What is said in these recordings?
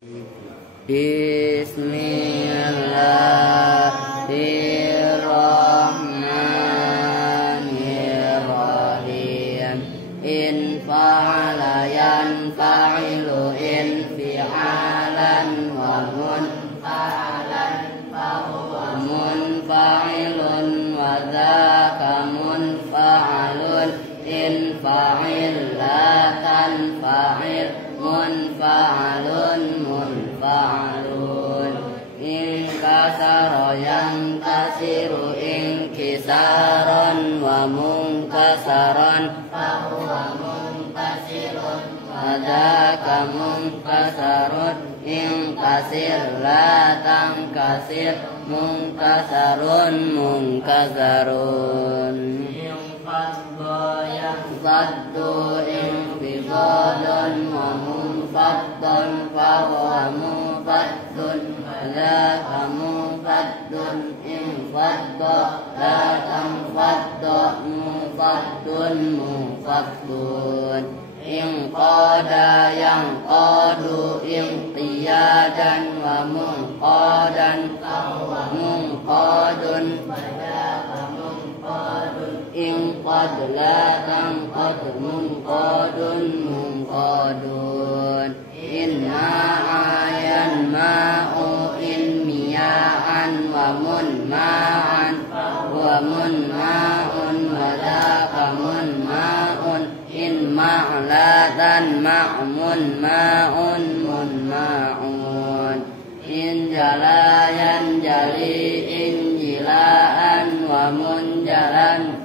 Bismillahirrahmanirrahim. In fa'ala yanfa'ilu infi'alan wa munfa'alan fahuwa munfa'ilun wa dhaka munfa'alun in fa'il la tanfa'il munfa'alun munfa'alun in kasara yantasiru inkisaran wa munkasaran fahuwa muntasirun wa dhaka munkasarun in kasir la tankasir munkasarun munkasarun Saddu infidadun wa munfaddun fahuwa munfaddun la munfaddun infadda la tanfadda munfaddun munfaddun inqada yanqadu inqiyadan wa munqadan fahuwa munqadun inqad la tanqad munqadun munqadun inna ayan ma'u in miya'an wa mun ma'an wa mun ma'un wa dhaka mun ma'un in ma'latan ma'mun ma'un mun ma'un in jalayan jali in jilaan wa munjalan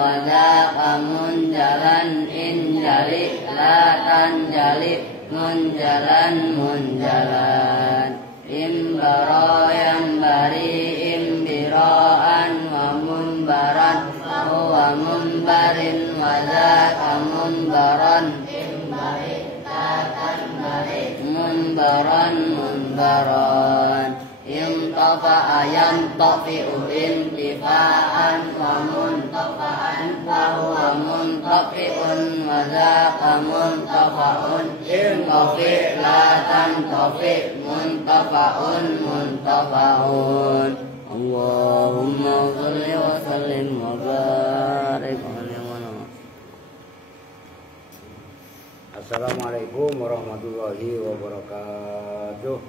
wa dhaka munjalan in jali la tanjali munjalan munjalan imbarayan bari imbiraan wa munbaran wa munbarin wa dhaka munbaran munbaran munbaran intafa'a yantafi'u intifa'an wa muntafa'an fahuwa muntafi'un wa dhaka muntafa'un intafi' la tantafi' muntafa'un muntafa'un Allahumma shalli wa sallim wa barik Assalamualaikum warahmatullahi wabarakatuh.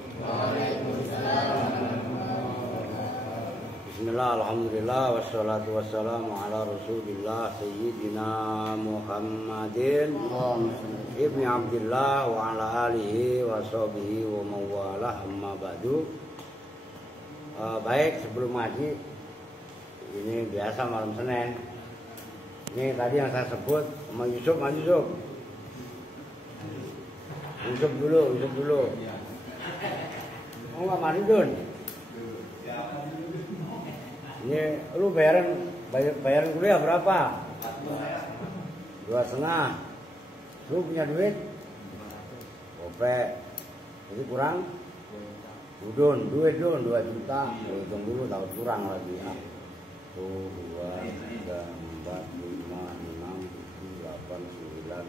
Bismillah, alhamdulillah, wassalatu wassalamu ala rasulillah Sayyidina Muhammadin Ibni Abdillah wa ala alihi wa sahbihi wa mawalah amma ba'du. Baik, sebelum ngaji, ini biasa malam Senin. Ini tadi yang saya sebut sama Yusuf, Mas Yusuf. Yusuf dulu. Oh, nggak mari Dun. Ini lu bayaran kuliah berapa? 2,5. Lu punya duit? Gope. Jadi kurang? Dun, duit 2 juta. Hitung dulu tahu kurang lagi. 1, 2, 3, 4, 5, 6, 7, 8, 9,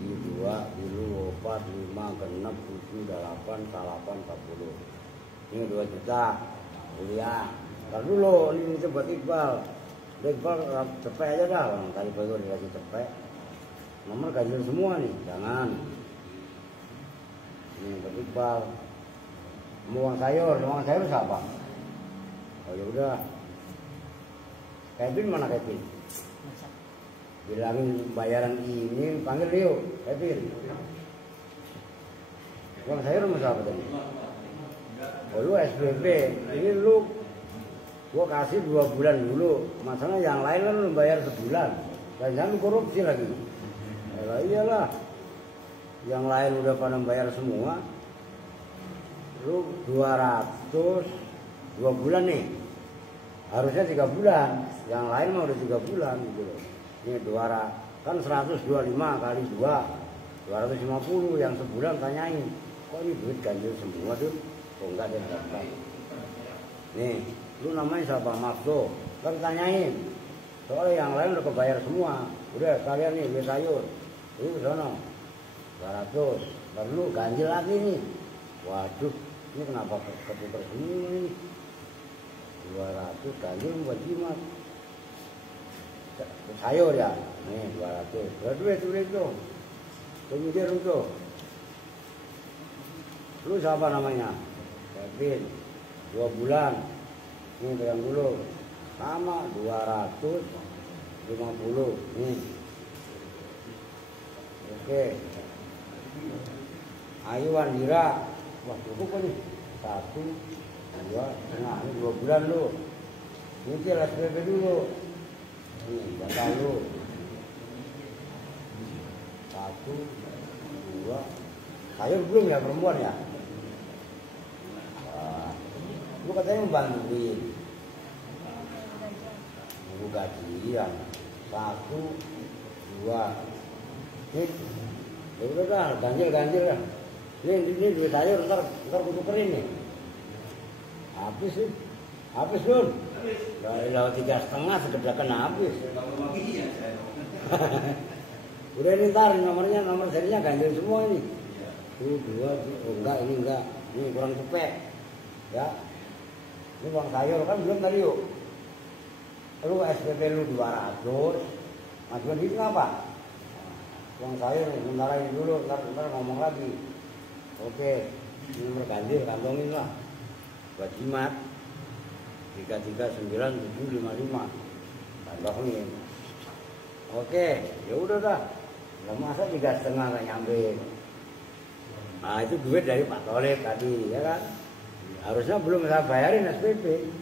2, 4, 5, 6, 7, 8, 40. Ini 2 juta kuliah. Ntar dulu, ini buat Iqbal. Iqbal cepet aja dah. Orang tadi baru dikasih cepet. Nomor kajian semua nih, jangan. Ini buat Iqbal. Mau uang sayur siapa? Oh ya udah. Kevin mana Kevin? Bilangin bayaran ini, panggil Leo, Kevin. Uang sayur mau siapa tadi? Oh lu SPP, ini lu gua kasih 2 bulan dulu. Masalah yang lain kan lu bayar sebulan. Dan jangan korupsi lagi. Ya iyalah. Yang lain udah pada bayar semua. Lu 200 2 bulan nih. Harusnya 3 bulan. Yang lain mah udah 3 bulan gitu loh. Ini 200 kan 125 kali 2 250 yang sebulan tanyain. Kok ini duit ganjil semua tuh? Oh enggak dia dapat. Nih, lu namanya siapa? Mafdo. Kan tanyain. Soalnya yang lain udah kebayar semua. Udah kalian nih beli sayur. Itu ke sana. 200. Perlu ganjil lagi nih. Waduh, ini kenapa ketukar semua ini? 200 ganjil buat jimat. Sayur ya, nih 200. Berduit tuh. Kemudian tuh. Lu siapa namanya? Kevin. 2 bulan. Ini pegang dulu. Sama 250. Nih. Oke. Ayu Wandira. Wah, cukup kan nih. 1, 2, setengah. Ini 2 bulan lu. Nyicil SPP dulu. Nih, jatah lu. 1, 2. Sayur belum ya perempuan ya? Lu katanya membantuin. Lu gajian. 1, 2. Ini, ya udah dah, ganjil dah. Ini duit sayur ntar kutukerin nih. Habis sih. Habis Lun. Dari laut 3,5 segedakan habis. Udah ini ntar nomor serinya ganjil semua ini. Ini 2, oh enggak, ini enggak. Ini kurang cepet. Ya. Ini uang sayur kan belum tadi yuk. Lu SPP lu 200. Majuan itu apa? Uang sayur sementara ini dulu, ntar ngomong lagi. Oke, ini nomor ganjil kantongin lah. Buat jimat 339,755. Kantongin. Oke, ya udah dah. Lah masa 3,5 nggak nyampe. Nah itu duit dari Pak Tolek tadi, ya kan? Harusnya belum saya bayarin SPP.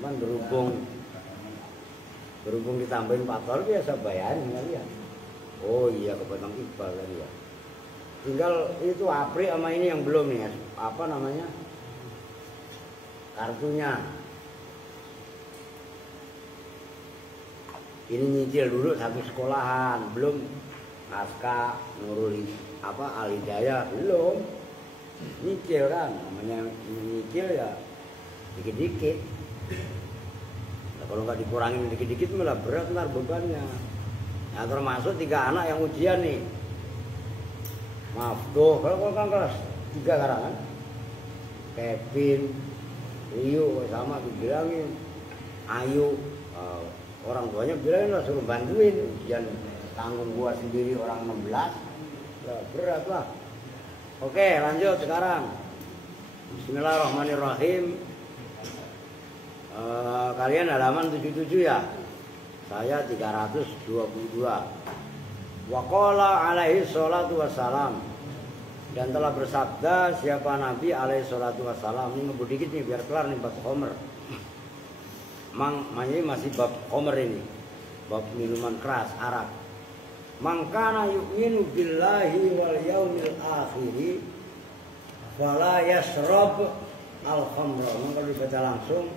Cuman berhubung ditambahin Pak Tolek ya saya bayarin kalian. Oh iya kepada Bang Iqbal tadi ya. Tinggal itu Apri sama ini yang belum nih, apa namanya? Kartunya. Ini nyicil dulu satu sekolahan, belum naskah Nurul apa Alidaya belum. Nyicil kan, namanya nyicil ya dikit-dikit. Nah, kalau nggak dikurangin dikit-dikit malah berat ntar bebannya. Nah termasuk 3 anak yang ujian nih. Maaf tuh, kalau kan kelas 3 sekarang kan. Kevin, Rio sama dibilangin. Ayu, orang tuanya bilangin lah suruh bantuin. Ujian tanggung gua sendiri orang 16. Lah, berat lah. Oke lanjut sekarang. Bismillahirrahmanirrahim. Kalian halaman 77 ya. Saya 322. Waqala alaihi salatu wassalam. Dan telah bersabda siapa Nabi alaihi salatu wassalam. Ini ngebut dikit nih biar kelar nih bab Khomer. Ini masih bab Khomer ini. Bab minuman keras arak. Mangkana yu'minu billahi wal yaumil akhiri fala yasrab al khamra. Kalau dibaca langsung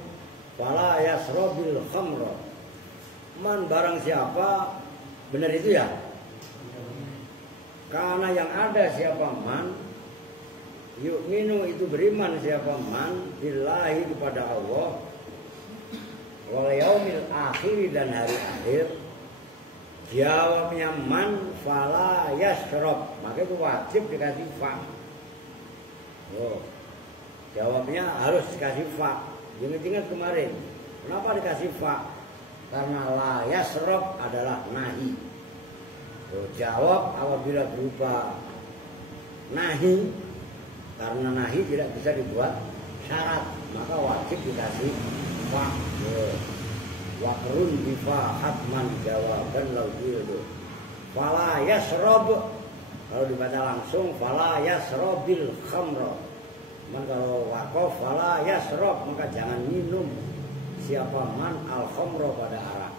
fala yasrabil khamra. Man barang siapa, benar itu ya? Karena yang ada siapa man, yu'minu itu beriman siapa man billahi kepada Allah, wal yaumil akhir dan hari akhir. Jawabnya man fala yasrob, maka itu wajib dikasih fa. Oh, jawabnya harus dikasih fa. Ingat kemarin, kenapa dikasih fa? Karena la yasrob adalah nahi. Jawab apabila berupa nahi, karena nahi tidak bisa dibuat syarat, maka wajib dikasih fa. Wakrun bifa hatman jawaban laudilu. Fala yasrob, kalau dibaca langsung fala yasrobil khamra. Kalau wakof fala yasrob, maka jangan minum siapa man al khamra pada arak.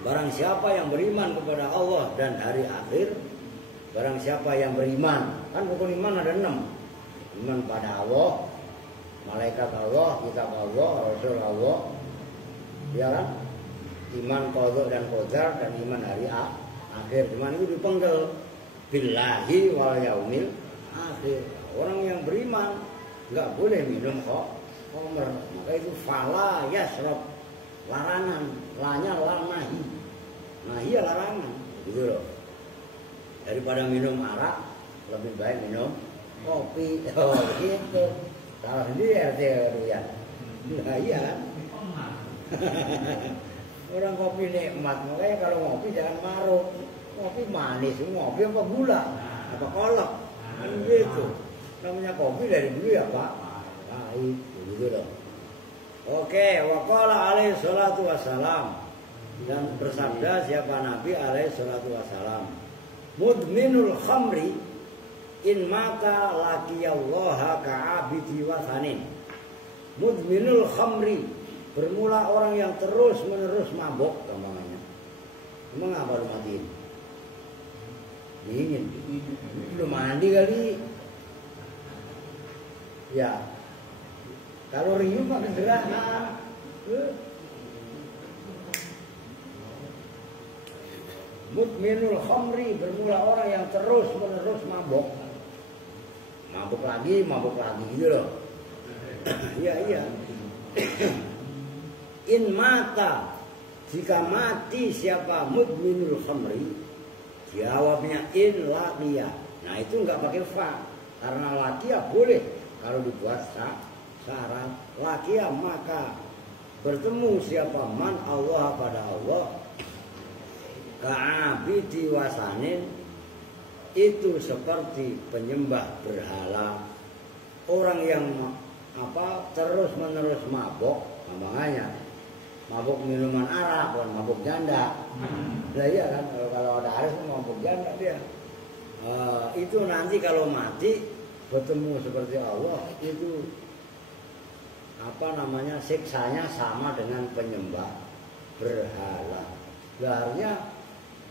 Barang siapa yang beriman kepada Allah dan hari akhir, barang siapa yang beriman, kan rukun iman ada 6. Iman pada Allah, malaikat Allah, kitab Allah, rasul Allah, ya kan? Iman qadha dan qadar dan iman hari akhir. Iman itu dipenggal billahi wal yaumil akhir. Orang yang beriman nggak boleh minum khamr, maka itu fala yasrob, larangan, lanya nahi, nahi ya larangan, gitu loh. Daripada minum arak, lebih baik minum kopi. Oh gitu. Salah sendiri RT ya. Nah iya kan. Orang kopi nikmat, makanya kalau ngopi jangan maruk. Ngopi manis, ngopi apa gula, apa kolak, kan gitu. Namanya kopi dari dulu ya Pak. Nah itu gitu loh. Oke, waqala alaihi salatu wassalam. Dan bersabda siapa Nabi alaihi salatu wassalam. Mudminul khamri in mata laqiyallaha ka'abidi wasanin. Mudminul khamri, bermula orang yang terus menerus mabok gampangannya. Emang apa lu matiin? Dingin. Belum mandi kali. Ya. Kalau riuh mah kegerahan. Mudminul khamri, bermula orang yang terus menerus mabok. Mabok lagi gitu loh. Iya. In mata, jika mati siapa mudminul khamri, jawabnya in laqiya. Nah itu enggak pakai fa, karena laqiya boleh kalau dibuat syarat. Laqiya maka bertemu siapa man Allah pada Allah, ka'abidi wasanin, itu seperti penyembah berhala. Orang yang terus menerus mabok, namanya mabuk minuman arak, bukan mabuk janda. Nah iya kan, kalau ada arak mabuk janda dia. Itu nanti kalau mati bertemu seperti Allah, itu siksanya sama dengan penyembah berhala. Sebenarnya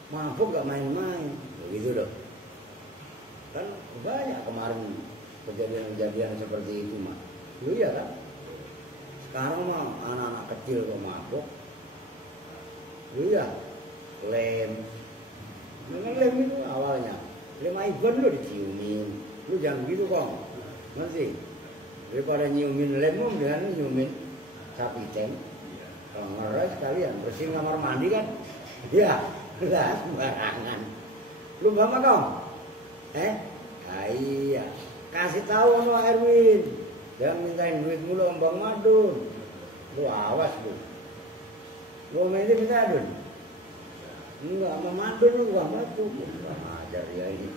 mabuk gak main-main, begitu loh. Kan banyak kemarin kejadian-kejadian seperti itu mah. Iya kan? Sekarang mah anak-anak kecil kok mabuk. Iya, lem. Dengan lem itu awalnya lem iban lo diciumin. Lu jangan gitu kok. Nanti daripada nyiumin lem, dengan nyiumin sapi tem. Kalau ngeres sekalian bersihin kamar mandi kan? Ya, lah sembarangan. Lu gak mau kong? Iya. Kasih tahu sama Erwin. Jangan mintain duit mulu sama Bang Madun. Lu awas lu. Lu main minta Madun? Enggak, sama Madun lu Bang Madun. Ajar ya ini.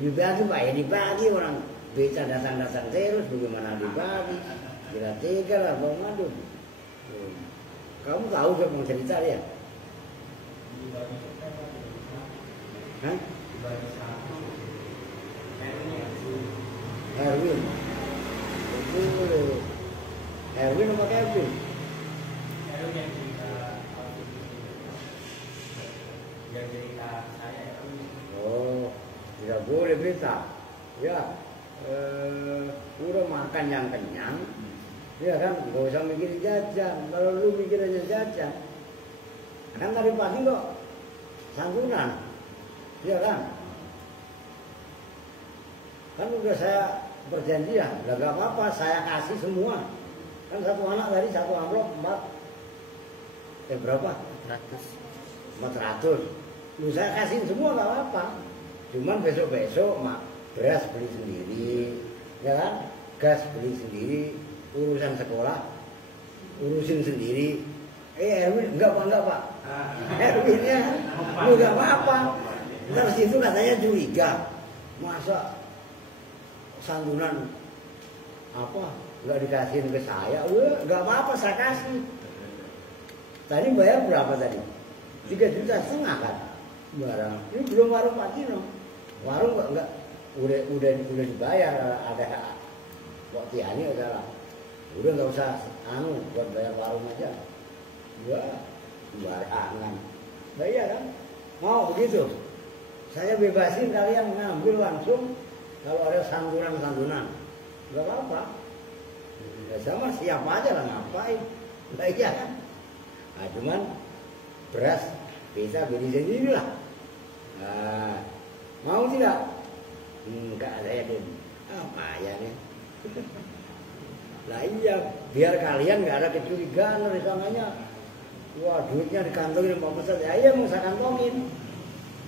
Dibagi Pak ya, dibagi orang beca datang-datang terus, bagaimana dibagi? Kira tega lah Bang Madun. Kamu tahu siapa yang cerita dia? Hah? Erwin. Erwin sama Kevin? Erwin yang cerita saya. Oh, tidak boleh beta. Ya, udah makan yang kenyang. Ya kan, gak usah mikir jajan. Kalau lu mikir aja jajan, kan tadi pagi kok santunan, ya kan? Kan udah saya perjanjian, gak apa-apa, saya kasih semua. Kan satu anak tadi satu amplop 400. Berapa? 400. Lu saya kasih semua gak apa-apa. Cuman besok-besok beras beli sendiri, ya kan? Gas beli sendiri. Urusan sekolah urusin sendiri. Erwin enggak Pak. Erwinnya lu enggak apa-apa. Ntar situ katanya curiga. Masa santunan enggak dikasihin ke saya? Enggak apa-apa saya kasih. Tadi bayar berapa tadi? 3,5 juta kan? Barang. Ini belum warung Pak Tino. Warung enggak udah dibayar, ada Pak Tiani adalah. Udah nggak usah buat bayar warung aja. Wah, barangan. Nah iya kan? Mau begitu? Saya bebasin kalian ngambil langsung kalau ada santunan. Nggak apa-apa. Ya sama siapa aja lah ngapain. Nah iya kan? Nah cuman beras bisa beli sendiri lah. Nah, mau tidak? Enggak ada ya apa ya nih? Nah iya, biar kalian nggak ada kecurigaan dari sananya. Wah duitnya dikantongin Pak Ustadz, ya iya mau saya kantongin.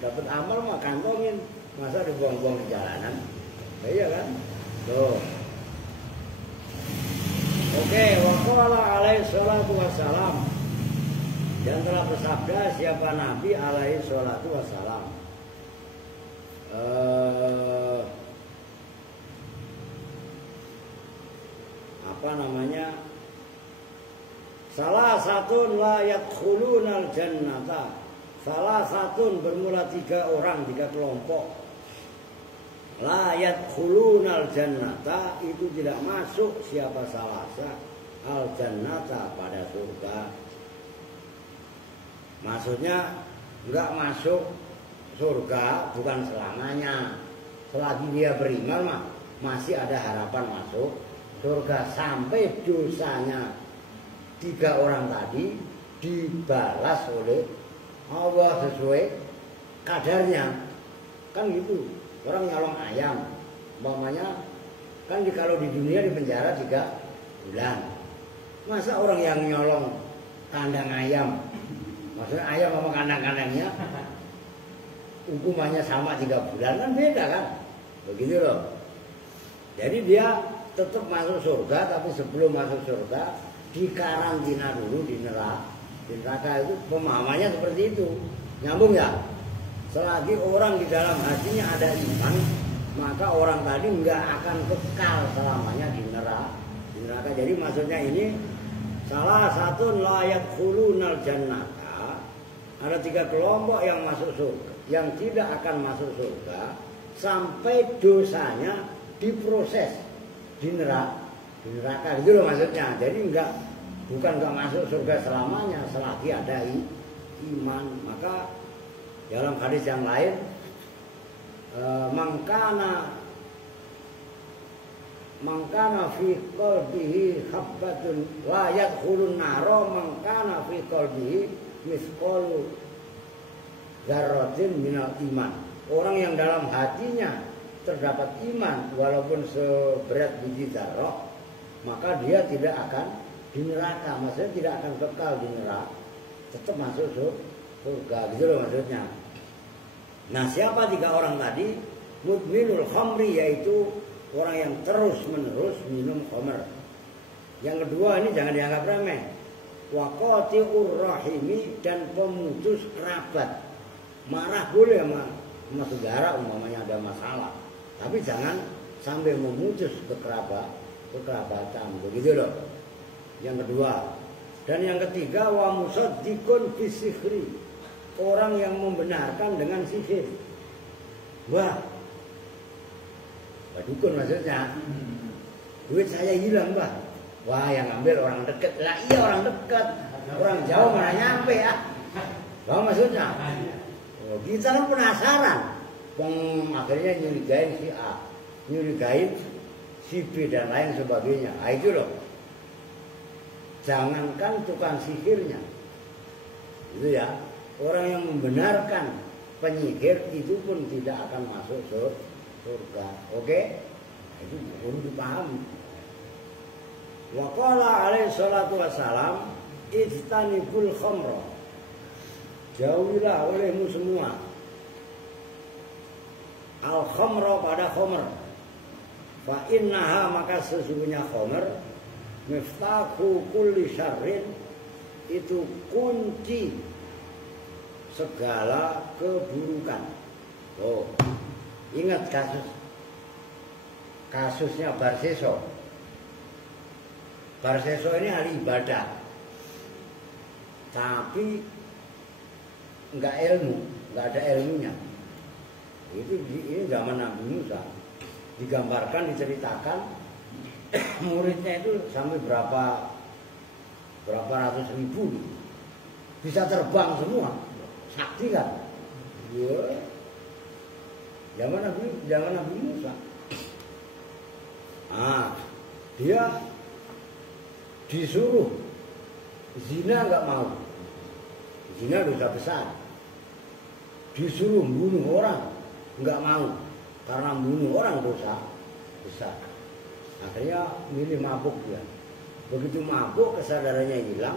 dapat amal mah kantongin, masa dibuang-buang di jalanan? Nah, iya kan? Tuh. Oke, waqala alaihi salatu wassalam. Dan telah bersabda siapa Nabi alaihi salatu wassalam. Apa namanya? Salah satu la yadkhulunal jannata. Salah satu bermula 3 orang, 3 kelompok. La yadkhulunal jannata, itu tidak masuk siapa salasa al jannata pada surga. Maksudnya enggak masuk surga bukan selamanya. Selagi dia beriman mah masih ada harapan masuk surga sampai dosanya 3 orang tadi dibalas oleh Allah sesuai kadarnya. Kan gitu. Orang nyolong ayam, umpamanya kan kalau di dunia di penjara 3 bulan. Masa orang yang nyolong kandang ayam, maksudnya ayam sama kandang-kandangnya hukumannya sama 3 bulan, kan beda kan? Begitu loh. Jadi dia tetap masuk surga, tapi sebelum masuk surga dikarantina dulu di neraka. Di neraka itu pemahamannya seperti itu. Nyambung ya? Selagi orang di dalam hatinya ada iman, maka orang tadi nggak akan kekal selamanya di neraka. Jadi maksudnya ini salah satu layak khulunal jannata. Ada 3 kelompok yang masuk surga, yang tidak akan masuk surga sampai dosanya diproses di neraka. Gitu loh maksudnya. Jadi bukan nggak masuk surga selamanya selagi ada iman. Maka dalam hadis yang lain, mangkana fi qalbihi habbatun la yadkhulun naro, mangkana fi qalbihi mithqalu dzarratin minal iman. Orang yang dalam hatinya terdapat iman walaupun seberat biji dzarrah, maka dia tidak akan di neraka. Maksudnya tidak akan kekal di neraka, tetap masuk surga. Gitu loh maksudnya. Nah, siapa 3 orang tadi? Mudminul khamri, yaitu orang yang terus-menerus minum khamr. Yang kedua ini jangan dianggap remeh. Wa qati'ur rahimi, dan pemutus kerabat. Marah boleh sama saudara umpamanya ada masalah, tapi jangan sampai memutus kekerabatan. Begitu loh. Yang kedua. Dan yang ketiga, wa musaddiqun bisihri, orang yang membenarkan dengan sihir. Wah, dukun maksudnya. Duit saya hilang, Mbah. Wah, yang ngambil orang dekat. Lah iya, orang dekat. Orang jauh mana nyampe ya. Wah, maksudnya. Oh, kita kan penasaran. Akhirnya nyurigain si A, nyurigain si B dan lain sebagainya. Nah, itu loh. Jangankan tukang sihirnya. Itu ya. Orang yang membenarkan penyihir itu pun tidak akan masuk surga. Oke? Itu perlu dipahami. Wa qala alaihi salatu wassalam, ijtanibul khamra. Jauhilah olehmu semua al khamra pada khamr. Fa innaha, maka sesungguhnya khamr miftahu kulli syarrin, itu kunci segala keburukan. Oh, ingat kasusnya Barseso. Barseso ini ahli ibadah, tapi nggak ada ilmunya. Ini zaman Nabi Musa, digambarkan, diceritakan muridnya itu sampai berapa ratus ribu, bisa terbang semua. Sakti kan? Ya. Zaman Nabi Musa. Dia disuruh zina, nggak mau. Zina dosa besar. Disuruh bunuh orang, nggak mau, karena bunuh orang dosa besar. Akhirnya milih mabuk dia. Begitu mabuk, kesadarannya hilang.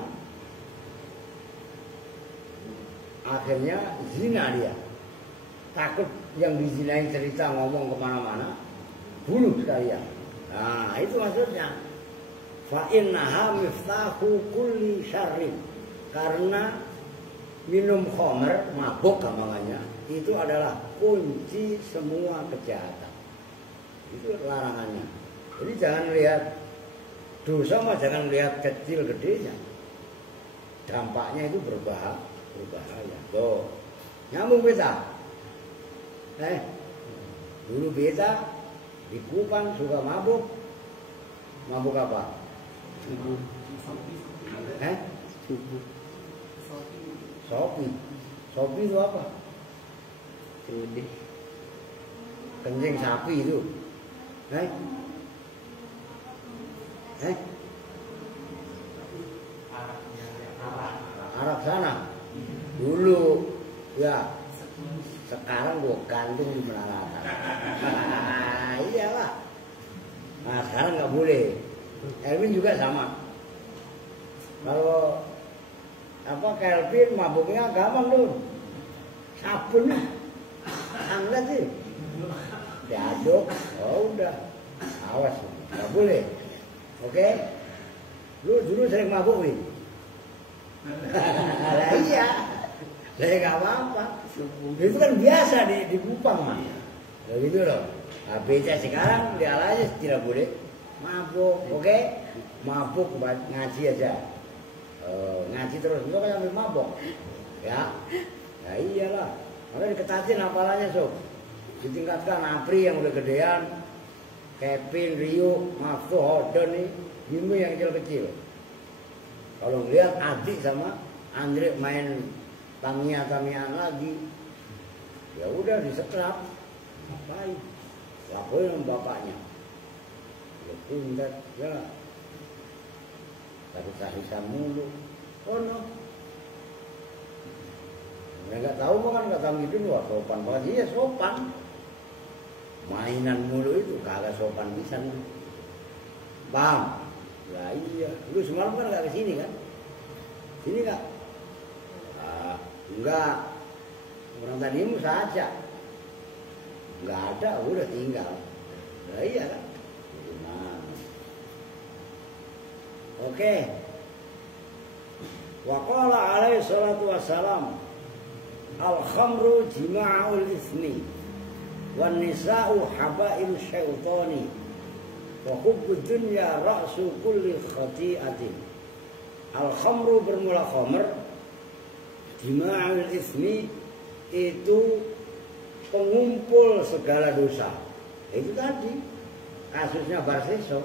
Akhirnya zina dia. takut yang dizinain cerita ngomong kemana-mana, bunuh sekalian. Nah itu maksudnya. Fa innaha miftahu kulli syarrin. Karena minum khamr, mabuk gampangannya, itu adalah kunci semua kejahatan. Itu larangannya. Jadi jangan lihat dosa mah jangan lihat kecil gedenya. Dampaknya itu berbahaya. Tuh, nyambung beta. Dulu beta di Kupang suka mabuk. Mabuk apa? Subuh. Sopi. Sopi itu apa? Cudi. Kencing sapi itu. Arab sana. Dulu ya. Sekarang gua gantung di Menara. Iyalah. Nah sekarang nggak boleh. Elvin juga sama. Kalau apa Kelvin mabuknya gampang tuh. Sabun angkat sih. Diaduk, oh udah. Awas, nggak boleh. Oke? Lu dulu sering mabuk nih. Lah iya. Saya nggak apa-apa. Itu kan biasa di Kupang mah. Ya gitu loh. Nah, beca sekarang dia aja tidak boleh mabuk, oke? Mabuk ngaji aja. Ngaji terus itu kan sambil mabuk. Ya. Ya iyalah. Makanya diketatin hafalannya, Sob. Ditingkatkan Apri yang udah gedean, Kevin, Rio, Maftuh, Hodon nih, Bimo yang kecil-kecil. Kalau ngeliat adik sama Andre main tamiya-tamiyan lagi, ya udah disetrap. Ngapain? Laporin sama bapaknya. Ya pindah, ya. Tapi sahisan mulu. Oh no. Mereka nggak tahu kan kata gitu, wah sopan banget. Iya sopan. Mainan mulu itu kagak sopan bisa nih. Paham? Ya iya. Lu semalam kan nggak kesini kan? Sini nggak? Enggak. Orang tadimu saja. Enggak ada, udah tinggal. Nah iya kan? Nah. Oke. Wa qala alaihi salatu wassalam, al-khamru jima'ul ismi wan nisa'u habailu syaitani wa hubbud dunya ra'su kulli khati'atin. Al-khamru bermula khamr, jima'ul ismi itu pengumpul segala dosa. Itu tadi kasusnya Barseso.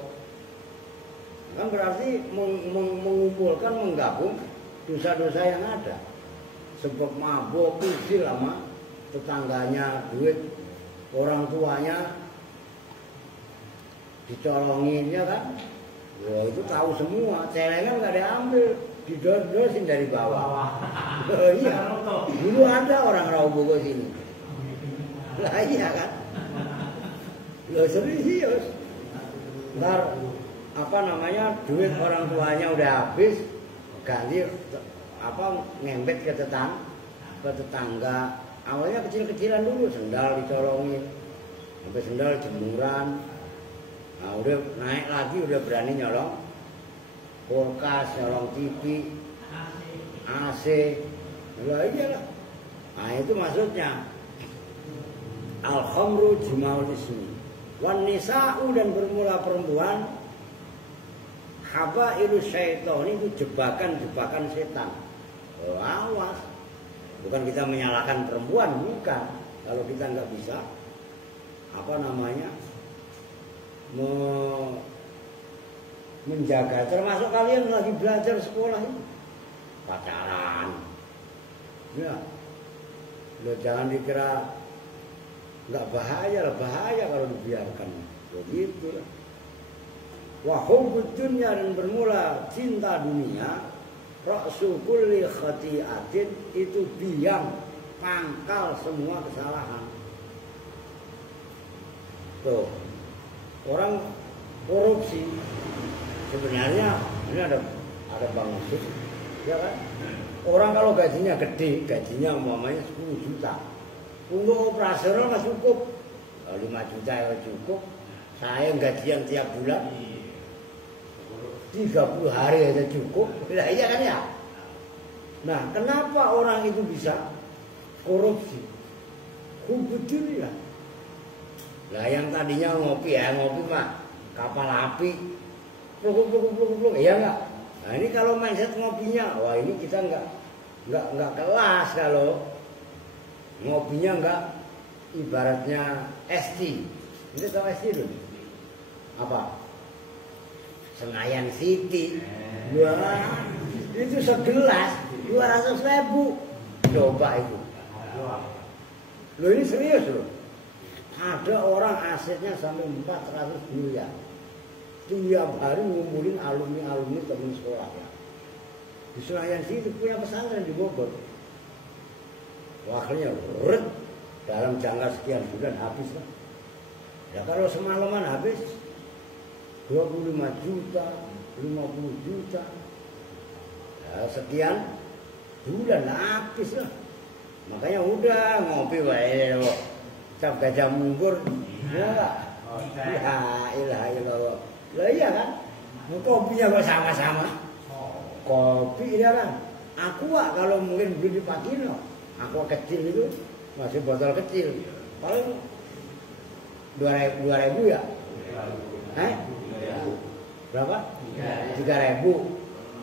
Kan berarti mengumpulkan, menggabung dosa-dosa yang ada. Sebab mabuk, usil sama tetangganya, duit orang tuanya dicolongin, ya kan? Ya, itu tahu semua. Celengan nggak diambil, didodosin dari bawah. Iya. Dulu ada orang Rawobogo sini. Lah iya kan? Lo serius. Ntar apa namanya duit orang tuanya udah habis, ganti apa ngembet ke tetangga. Awalnya kecil-kecilan dulu, sendal dicolongin, sampai sendal jemuran. Nah udah naik lagi, udah berani nyolong kulkas, nyolong TV, AC. Lah iyalah. Nah itu maksudnya al-khamru jimaul ismi wan nisa'u, dan bermula perempuan, habailu syaitan, itu jebakan-jebakan setan. Oh, awas. Bukan kita menyalahkan perempuan, bukan. Kalau kita nggak bisa apa namanya menjaga, termasuk kalian lagi belajar sekolah ini, pacaran, ya, lo jangan dikira nggak bahaya, lah bahaya kalau dibiarkan, begitu lah. Wa hubbud dunya, dan bermula cinta dunia, ra'su kulli khati'atin, itu biang pangkal semua kesalahan. Tuh, orang korupsi sebenarnya ini ada Bang Usus, ya kan? Orang kalau gajinya gede, gajinya umpamanya 10 juta, Untuk operasional mas cukup. 5 juta ya cukup. Saya gajian tiap bulan 30 hari aja cukup. Nah, iya kan ya. Nah, kenapa orang itu bisa korupsi? Hubudun ya. Lah yang tadinya ngopi mah kapal api. Pluk, ya enggak? Nah, ini kalau mindset ngopinya, wah ini kita enggak kelas kalau ngopinya enggak ibaratnya ST. Ini tahu ST dulu? Apa? Senayan City. Wah, itu segelas 200.000. Coba itu. Loh ini serius loh. Ada orang asetnya sampai 400 miliar. Tiap hari ngumpulin alumni teman sekolah ya. Di Senayan City punya pesantren di Bogor. Akhirnya dalam jangka sekian bulan habis lah. Ya kalau semalaman habis 25 juta, 50 juta. Ya, sekian bulan habis lah. Makanya udah ngopi wae kok. Cap Gajah Mungkur. Ya. La ilaha illallah. Lah iya kan? Kopinya kok sama-sama. Kopi dia kan. Aqua kalau mungkin beli di Pakino. Aqua kecil itu masih botol kecil. Paling 2.000 ya? Berapa? 3.000.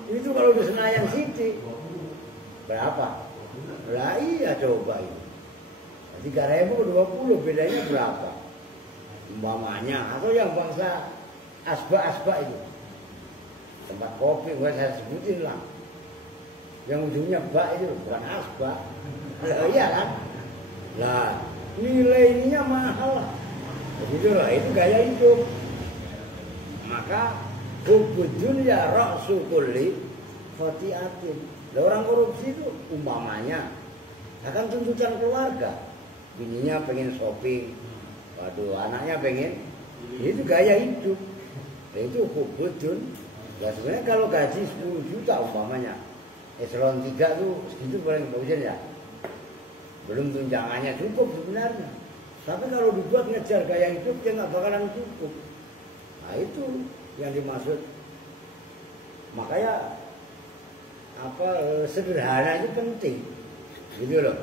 Itu kalau di Senayan City berapa? Lah iya coba itu. 3.020 bedanya berapa? Umpamanya atau yang bangsa asbak itu. Tempat kopi bukan saya sebutin lah. Yang ujungnya bak itu bukan asbak. Lah iya kan? Lah nilai ininya mahal lah. Begitulah itu gaya hidup. Maka hubudun ya ra'su kulli khati'atin. Orang korupsi itu umpamanya akan tuntutan keluarga. Bininya pengen shopping, waduh anaknya pengen, itu gaya hidup. Itu hubudun. Ya sebenarnya kalau gaji 10 juta umpamanya, eselon 3 tuh segitu paling bagusnya ya. Belum tunjangannya cukup sebenarnya. Tapi kalau dibuat ngejar gaya hidup dia nggak bakalan cukup. Nah itu yang dimaksud. Makanya sederhana itu penting, gitu loh.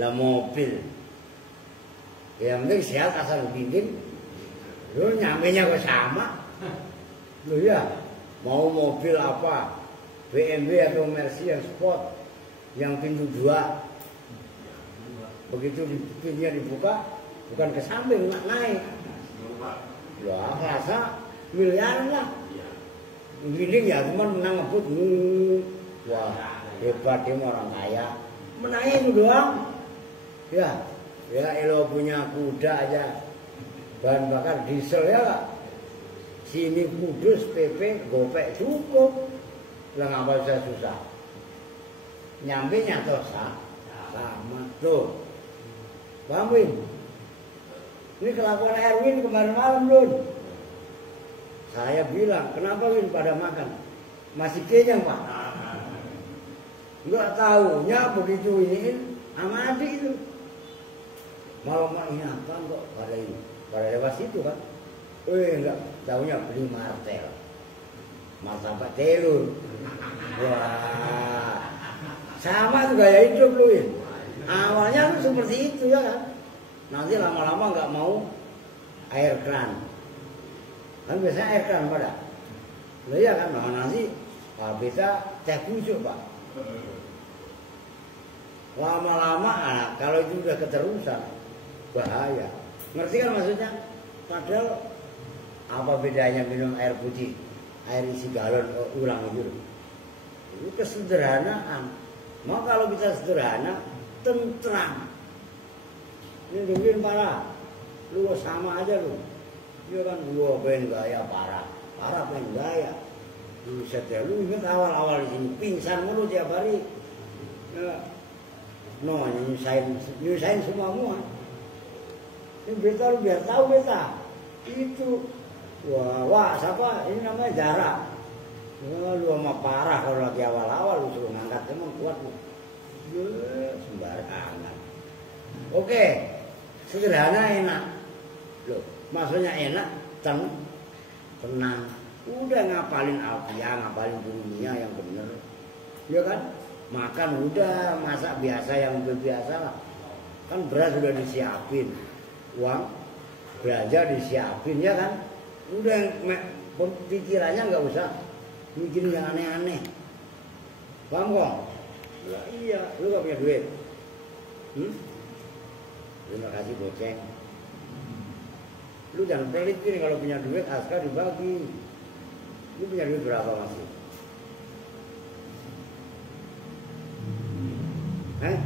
Lah mobil, yang penting sehat asal bikin. Lo nyamenya kok sama. Lo ya, mau mobil apa, BMW atau Mercedes Sport yang pintu 2. Begitu pintunya dibuka, bukan ke samping, naik. Wah, rasa miliaran lah. Giling ya, cuman menang ngebut. Wah, hebat dia orang kaya. Menangin doang. Ya elo punya kuda aja. Bahan bakar diesel ya Kak. Sini Kudus, PP, Gopek cukup. Lah ngapa susah? Nyampe nyata sama tuh. Paham Win? Ini kelakuan Erwin kemarin malam Lun. Saya bilang, kenapa Win pada makan? Masih kenyang Pak? Enggak tahunya begitu iniin sama adik itu. Malam ini apa kok pada ini? Pada lewat situ kan? Enggak tahunya beli martel. Martabak telur. Wah. Sama tuh gaya hidup lu Win. Awalnya lu seperti itu ya kan? Nanti lama-lama nggak mau air keran. Kan biasanya air keran pada. Lah iya kan, nah nanti kita teh pucuk Pak. Lama-lama kalau itu udah keterusan bahaya. Ngerti kan maksudnya? Padahal apa bedanya minum air putih, air isi galon ulang itu? Itu kesederhanaan. Mau kalau kita sederhana, tentram. Ini dengerin parah. Lu sama aja lu. Dia kan gua pengen gaya parah pengen gaya. Buset ya, lu ingat awal-awal di sini pingsan mulu tiap hari. Ya. No, nyusahin semua. Ini beta lu biar tahu beta. Itu wah siapa? Ini namanya Jarak. Wah, lu sama parah kalau lagi awal-awal lu suruh ngangkat emang kuat lu. Ya, sembarangan. Oke, sederhana enak. Loh, maksudnya enak, tenang. Udah ngapalin alfiah, ngapalin dunia yang bener. Ya kan? Makan udah, masak biasa yang biasa lah. Kan beras sudah disiapin. Uang belanja disiapin ya kan? Udah pikirannya nggak usah bikin yang aneh-aneh. Paham kok? Lah iya, lu gak punya duit. Terima kasih goceng. Lu jangan pelit nih kalau punya duit askar dibagi. Lu punya duit berapa masih? Hah?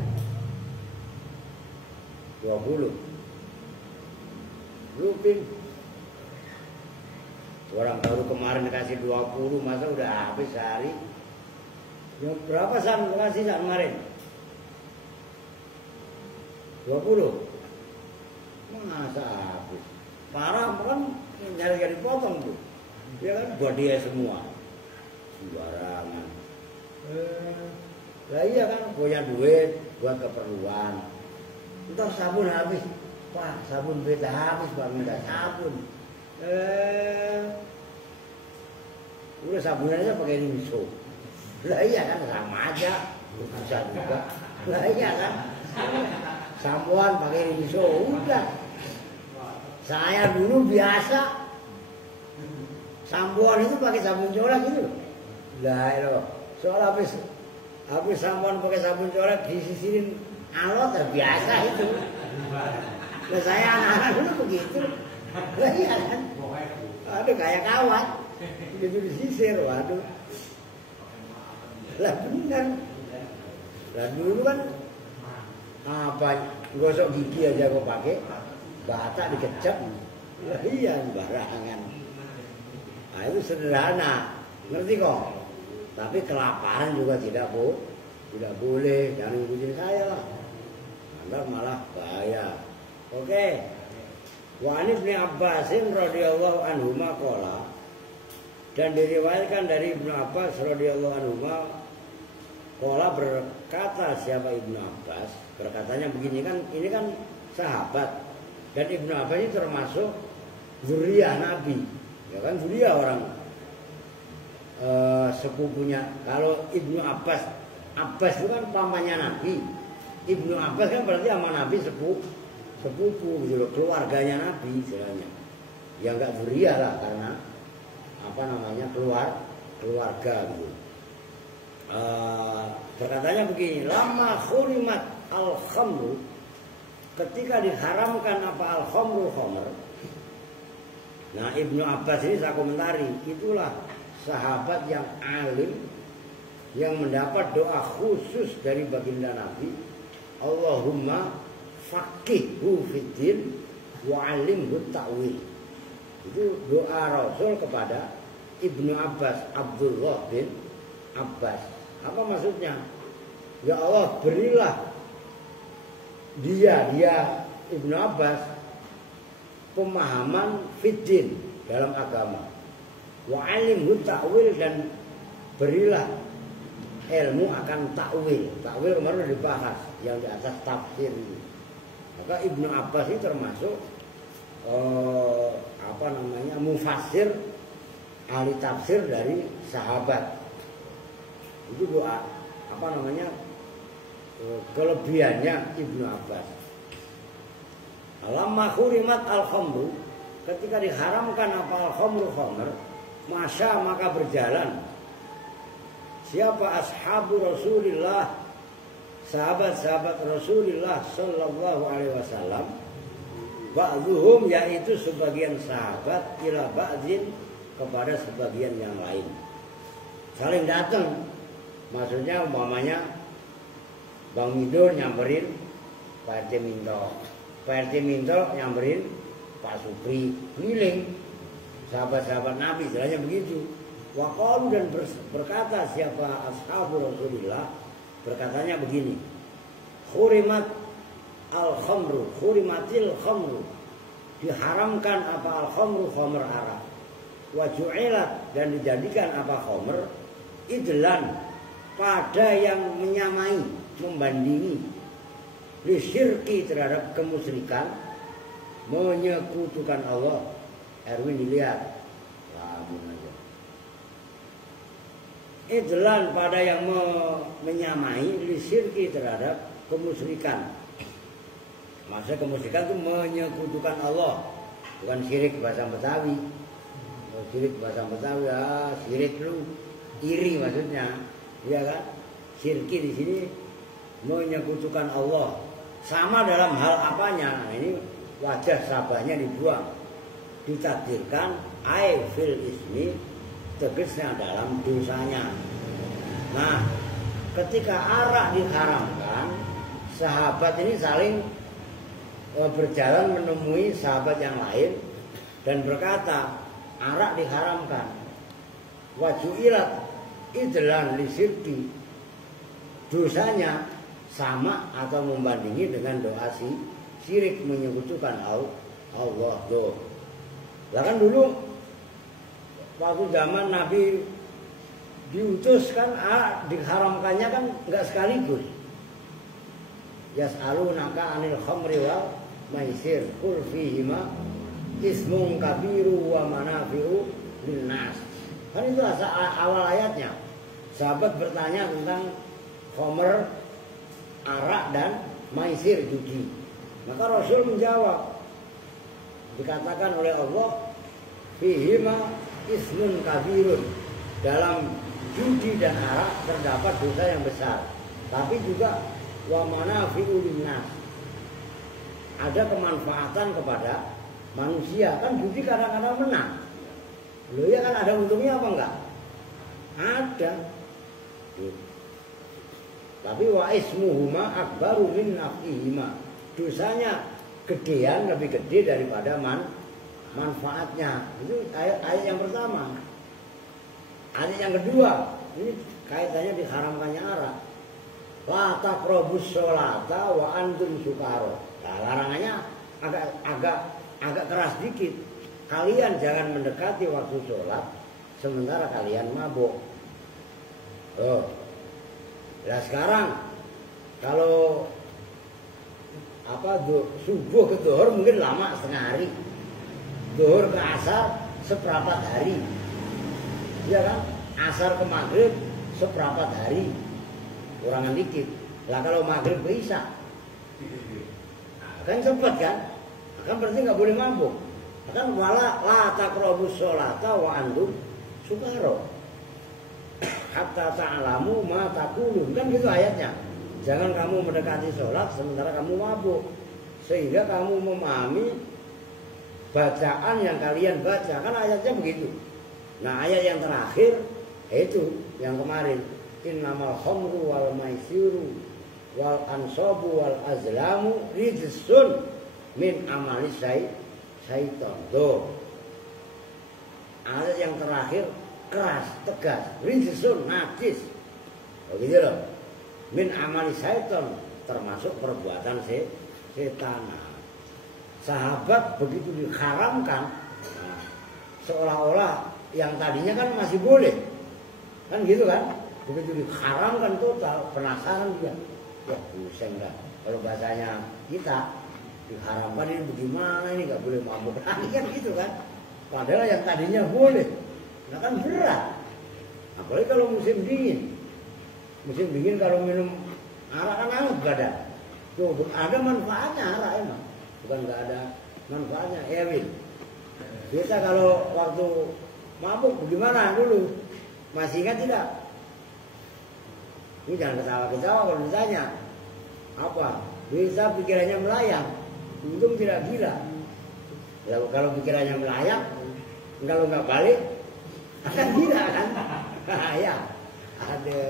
20. Lu pin. Orang baru kemarin kasih 20, masa udah habis sehari? Ya, berapa Sam kasih Sam kemarin? 20. Masa habis? Parah kan nyari-nyari potong tuh. Ya kan buat dia semua. Sembarangan. Lah iya kan punya duit buat keperluan. Entar sabun habis. Wah, sabun beda habis Pak minta sabun. Udah sabunannya pakai rinso. Lah iya kan sama aja. Bisa juga. Lah iya kan. Sampoan pakai rinso udah. Saya dulu biasa sampoan itu pakai sabun corak gitu. Lah itu soal habis sampoan pakai sabun corak disisirin alot ya biasa itu. Nah saya anak-anak dulu begitu. Lah iya kan. Aduh kayak kawat. Begitu disisir, waduh. Lah bener. Lah dulu kan apa gosok gigi aja kok pakai bata dikecap. Lah iya barangan. Nah itu sederhana, ngerti kok. Tapi kelaparan juga tidak boleh. Jangan ngikutin saya lah. Anda malah bahaya. Oke. Wa an Ibnu Abbasin radhiyallahu anhu qala, dan diriwayatkan dari Ibnu Abbas radhiyallahu anhu qala berkata siapa Ibnu Abbas, berkatanya begini kan, ini kan sahabat dan Ibnu Abbas ini termasuk zuriyah Nabi, ya kan zuriyah orang sepupunya. Kalau Ibnu Abbas itu kan pamannya Nabi. Ibnu Abbas kan berarti sama Nabi sepupu gitu loh, keluarganya Nabi istilahnya. Ya enggak zuriyah lah karena apa namanya keluarga gitu. Berkatanya begini, lama khurimat al-khamru, ketika diharamkan apa al-khamru khamr. Nah Ibnu Abbas ini saya komentari, itulah sahabat yang alim yang mendapat doa khusus dari baginda Nabi, Allahumma faqihhu fiddin wa 'allimhu ta'wil. Itu doa Rasul kepada Ibnu Abbas, Abdullah bin Abbas. Apa maksudnya? Ya Allah berilah dia Ibnu Abbas pemahaman fiddin dalam agama, wa 'allimhu ta'wil, dan berilah ilmu akan takwil. Takwil kemarin sudah dibahas yang di atas tafsir ini. Maka Ibnu Abbas ini termasuk mufassir, ahli tafsir dari sahabat. Itu doa kelebihannya Ibnu Abbas. Lamma khurimat al-khamru, ketika diharamkan apa al-khamru khamr, masya maka berjalan siapa ashabu Rasulillah, sahabat-sahabat Rasulullah sallallahu alaihi wasallam, ba'dhum yaitu sebagian sahabat ila ba'din kepada sebagian yang lain. Saling datang. Maksudnya umpamanya Bang Mido nyamperin Pak RT Minto, Pak RT Minto nyamperin Pak Supri, keliling sahabat-sahabat Nabi, istilahnya begitu. Waqalu, dan berkata siapa ashabu Rasulillah, berkatanya begini, khurimat al-khamru, khurimatil khamru, diharamkan apa al-khamru, khamr arak, wa ju'ilat, dan dijadikan apa khamr idlan, pada yang menyamai, membandingi, Lisyirki terhadap kemusyrikan, menyekutukan Allah. Erwin dilihat. Idlan pada yang menyamai lisyirki terhadap kemusyrikan. Maksudnya kemusyrikan itu menyekutukan Allah, bukan syirik bahasa Betawi. Syirik bahasa Betawi, syirik lu iri maksudnya, ya kan? Syirki di sini menyekutukan Allah. Sama dalam hal apanya? Nah, ini wajah sabahnya dibuang, ditakdirkan ai fil ismi, tegasnya dalam dosanya. Nah, ketika arak diharamkan, sahabat ini saling berjalan menemui sahabat yang lain dan berkata, arak diharamkan. Wajuilat idlan lisirki, dosanya sama atau membandingi dengan doa syirik menyekutukan Allah. Tuh. Lah kan dulu waktu zaman Nabi diutus kan diharamkannya kan enggak sekaligus. Yas'alunaka 'anil khamri wal maisir qul fihima ismun kabiru wa manafi'u linnas. Kan itu awal ayatnya. Sahabat bertanya tentang khamr, arak dan maisir, judi. Maka Rasul menjawab, dikatakan oleh Allah, fihima ismun kabirun, dalam judi dan arak terdapat dosa yang besar, tapi juga wa manafi'u linnas, ada kemanfaatan kepada manusia. Kan judi kadang-kadang menang. Loh ya kan, ada untungnya apa enggak? Ada. Tapi wa ismuhuma akbaru min naf'ihima, dosanya gedean, lebih gede daripada manfaatnya. Itu ayat yang pertama. Ayat yang kedua, ini kaitannya diharamkannya arak. La taqrabus sholata wa antum sukaro. Nah, larangannya agak keras dikit. Kalian jangan mendekati waktu sholat sementara kalian mabuk. Oh. Nah sekarang kalau subuh ke zuhur mungkin lama setengah hari, zuhur ke asar seperempat hari, ya kan? Asar ke maghrib seperempat hari, kurangan dikit. Lah kalau maghrib ke isya kan cepet kan? Kan berarti nggak boleh mabuk. Kan wala la taqrabus sholata wa antum sukaro hatta ta'lamu ma taqulun, kan gitu ayatnya. Jangan kamu mendekati sholat sementara kamu mabuk, sehingga kamu memahami bacaan yang kalian baca. Kan ayatnya begitu. Nah ayat yang terakhir itu yang kemarin, innamal khamru wal maisiru wal ansabu wal azlamu rijsun min amali syaitan. Tuh ayat yang terakhir keras, tegas, rijsun, najis. Begitu loh. Min amali syaitan, termasuk perbuatan setan. Sahabat begitu diharamkan, seolah-olah yang tadinya kan masih boleh. Kan gitu kan? Begitu diharamkan total, penasaran dia. Ya pusing kan. Kalau bahasanya kita diharamkan ini bagaimana, ini nggak boleh mabuk lagi kan gitu kan. Padahal yang tadinya boleh. Nah kan berat. Apalagi kalau musim dingin. Musim dingin kalau minum arak kan hangat badan. Tuh ada manfaatnya arak emang. Bukan nggak ada manfaatnya. Ya Win. Biasa kalau waktu mabuk bagaimana dulu? Masih ingat tidak? Ini jangan ketawa-ketawa kalau ditanya. Apa? Bisa pikirannya melayang. Untung tidak gila. Lalu kalau pikirannya melayang, kalau nggak balik, akan gila kan? Ya, ada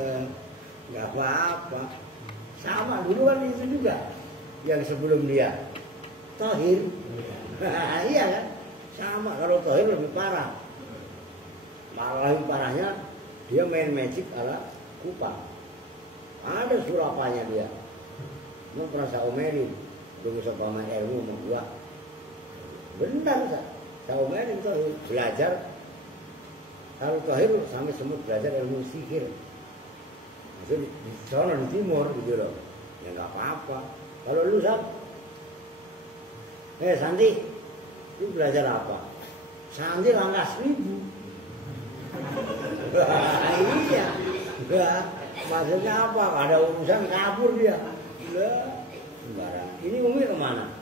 nggak apa-apa. Sama dulu kan itu juga. Yang sebelum dia tohir, iya kan? Sama kalau tohir lebih parah. Malah lebih parahnya dia main magic ala kupang. Ada surapannya dia. Mau pernah saya omelin, dulu sama ilmu mau gua. Benar saya omelin tuh belajar. Kalau tohir sampai semua belajar ilmu sihir. Itu di sana di timur gitu loh. Ya nggak apa-apa. Kalau lu Santi, lu belajar apa? Santi langkah 1000. Iya. Maksudnya apa? Ada urusan kabur dia. Sembarang. Ini Umi kemana?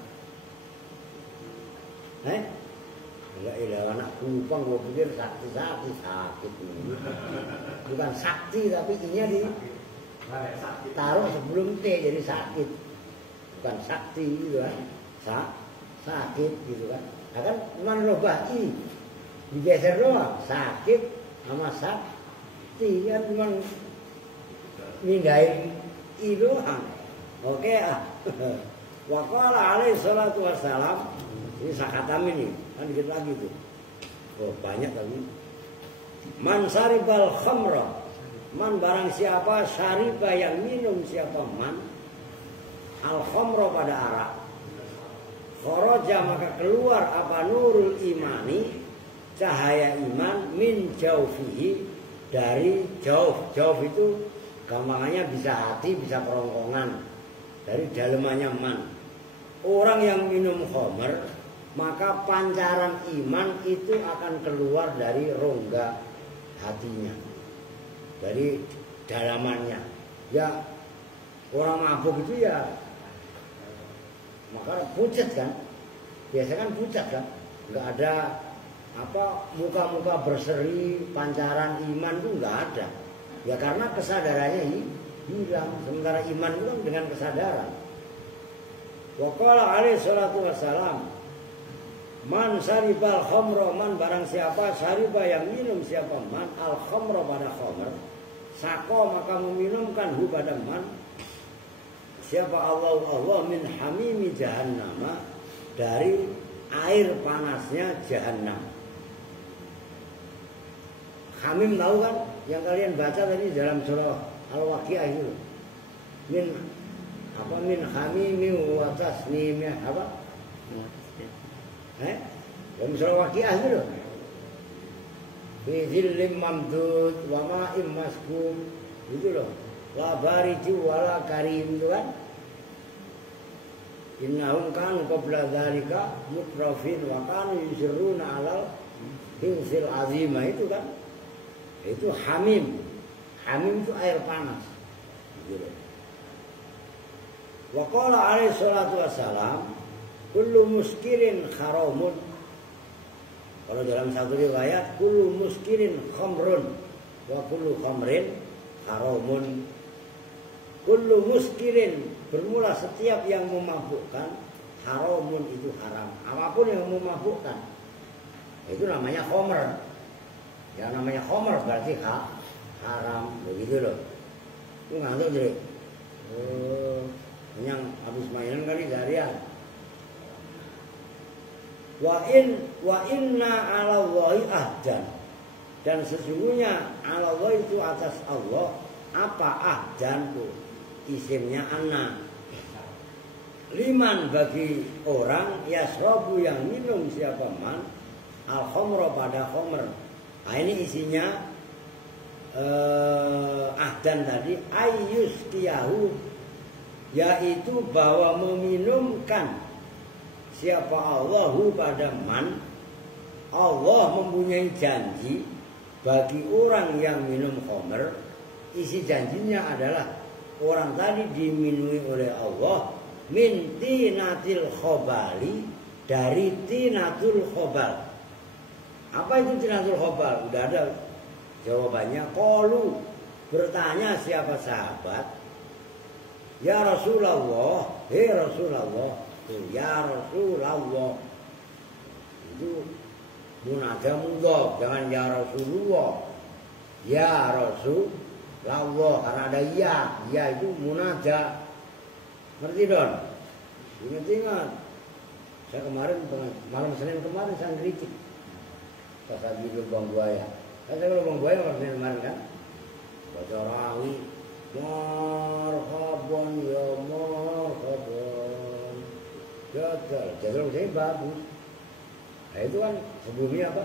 Ya anak kupang gue pikir sakit. Bukan sakti tapi ini di taruh sebelum T jadi sakit. Bukan sakti gitu kan. Sakit gitu kan. Akan cuma robah I digeser doang. Sakit sama sakti kan cuma mindahin I doang. Oke wa qala alaihi salatu wassalam. Ini sakatam ini kan dikit lagi tuh. Oh banyak lagi. Man saribal khamra, man barang siapa syariba yang minum siapa man al khamra pada arak, kharaja maka keluar apa nurul imani cahaya iman min jaufihi dari jauh itu gampangannya bisa hati bisa kerongkongan dari dalemannya man. Orang yang minum khamr maka pancaran iman itu akan keluar dari rongga hatinya, dari dalamannya. Ya orang mabuk itu ya maka pucat kan, biasa kan pucat kan, nggak ada muka-muka berseri pancaran iman itu nggak ada. Ya karena kesadarannya hilang. Sementara iman itu kan dengan kesadaran. Wa qala alaihi salatu wassalam man saribal khamra man barang siapa sariba yang minum siapa man al khamra pada khamr sako maka meminumkan hu pada man siapa Allah min hamimi jahannam dari air panasnya jahannam. Hamim tahu kan yang kalian baca tadi dalam surah Al-Waqiah itu min hamimi wa tasnimnya apa? Dalam surah Waqiah itu loh. Fi dhillim mamdud wa ma'im maskum itu loh. La bariju wala karim itu kan. Innahum kanu qabla dzalika mutrafin wa kanu yusirruna 'alal hinsil azima itu kan. Itu hamim. Hamim itu air panas. Gitu loh. Wa qala alaihi salatu wassalam kullu muskirin haramun. Kalau dalam satu riwayat kullu muskirin khamrun wa kullu khamrin haramun. Kullu muskirin bermula setiap yang memabukkan, haramun itu haram. Apapun yang memabukkan itu namanya khamr. Ya namanya khamr berarti haram begitu loh. Itu ngantuk jadi. Yang habis mainan kali seharian. Wa inna 'ala Allahi ahdan. Dan sesungguhnya 'ala Allah itu atas Allah apa ahdan itu isimnya anna. Liman bagi orang yasrabu yang minum siapa man al khamra pada khamr. Nah, ini isinya ahdan tadi ayyus kiyahu yaitu bahwa meminumkan siapa Allahu pada man. Allah mempunyai janji bagi orang yang minum khamr. Isi janjinya adalah orang tadi diminui oleh Allah min tinatil khobali dari tinatul khobal. Apa itu tinatul khobal? Udah ada jawabannya. Qalu bertanya siapa sahabat, ya Rasulullah, Rasulullah. Ya Rasulullah itu munada mudhaf, jangan ya Rasulullah. Ya Rasulullah karena ada ya itu munada. Ngerti dong? Ingat. Saya kemarin malam Senin kemarin saya ngeritik pas lagi lubang buaya. Saya lubang buaya malam Senin kemarin kan. Baca rawi marhaban ya marhaban. Jadwal saya bagus. Nah itu kan sebelumnya apa?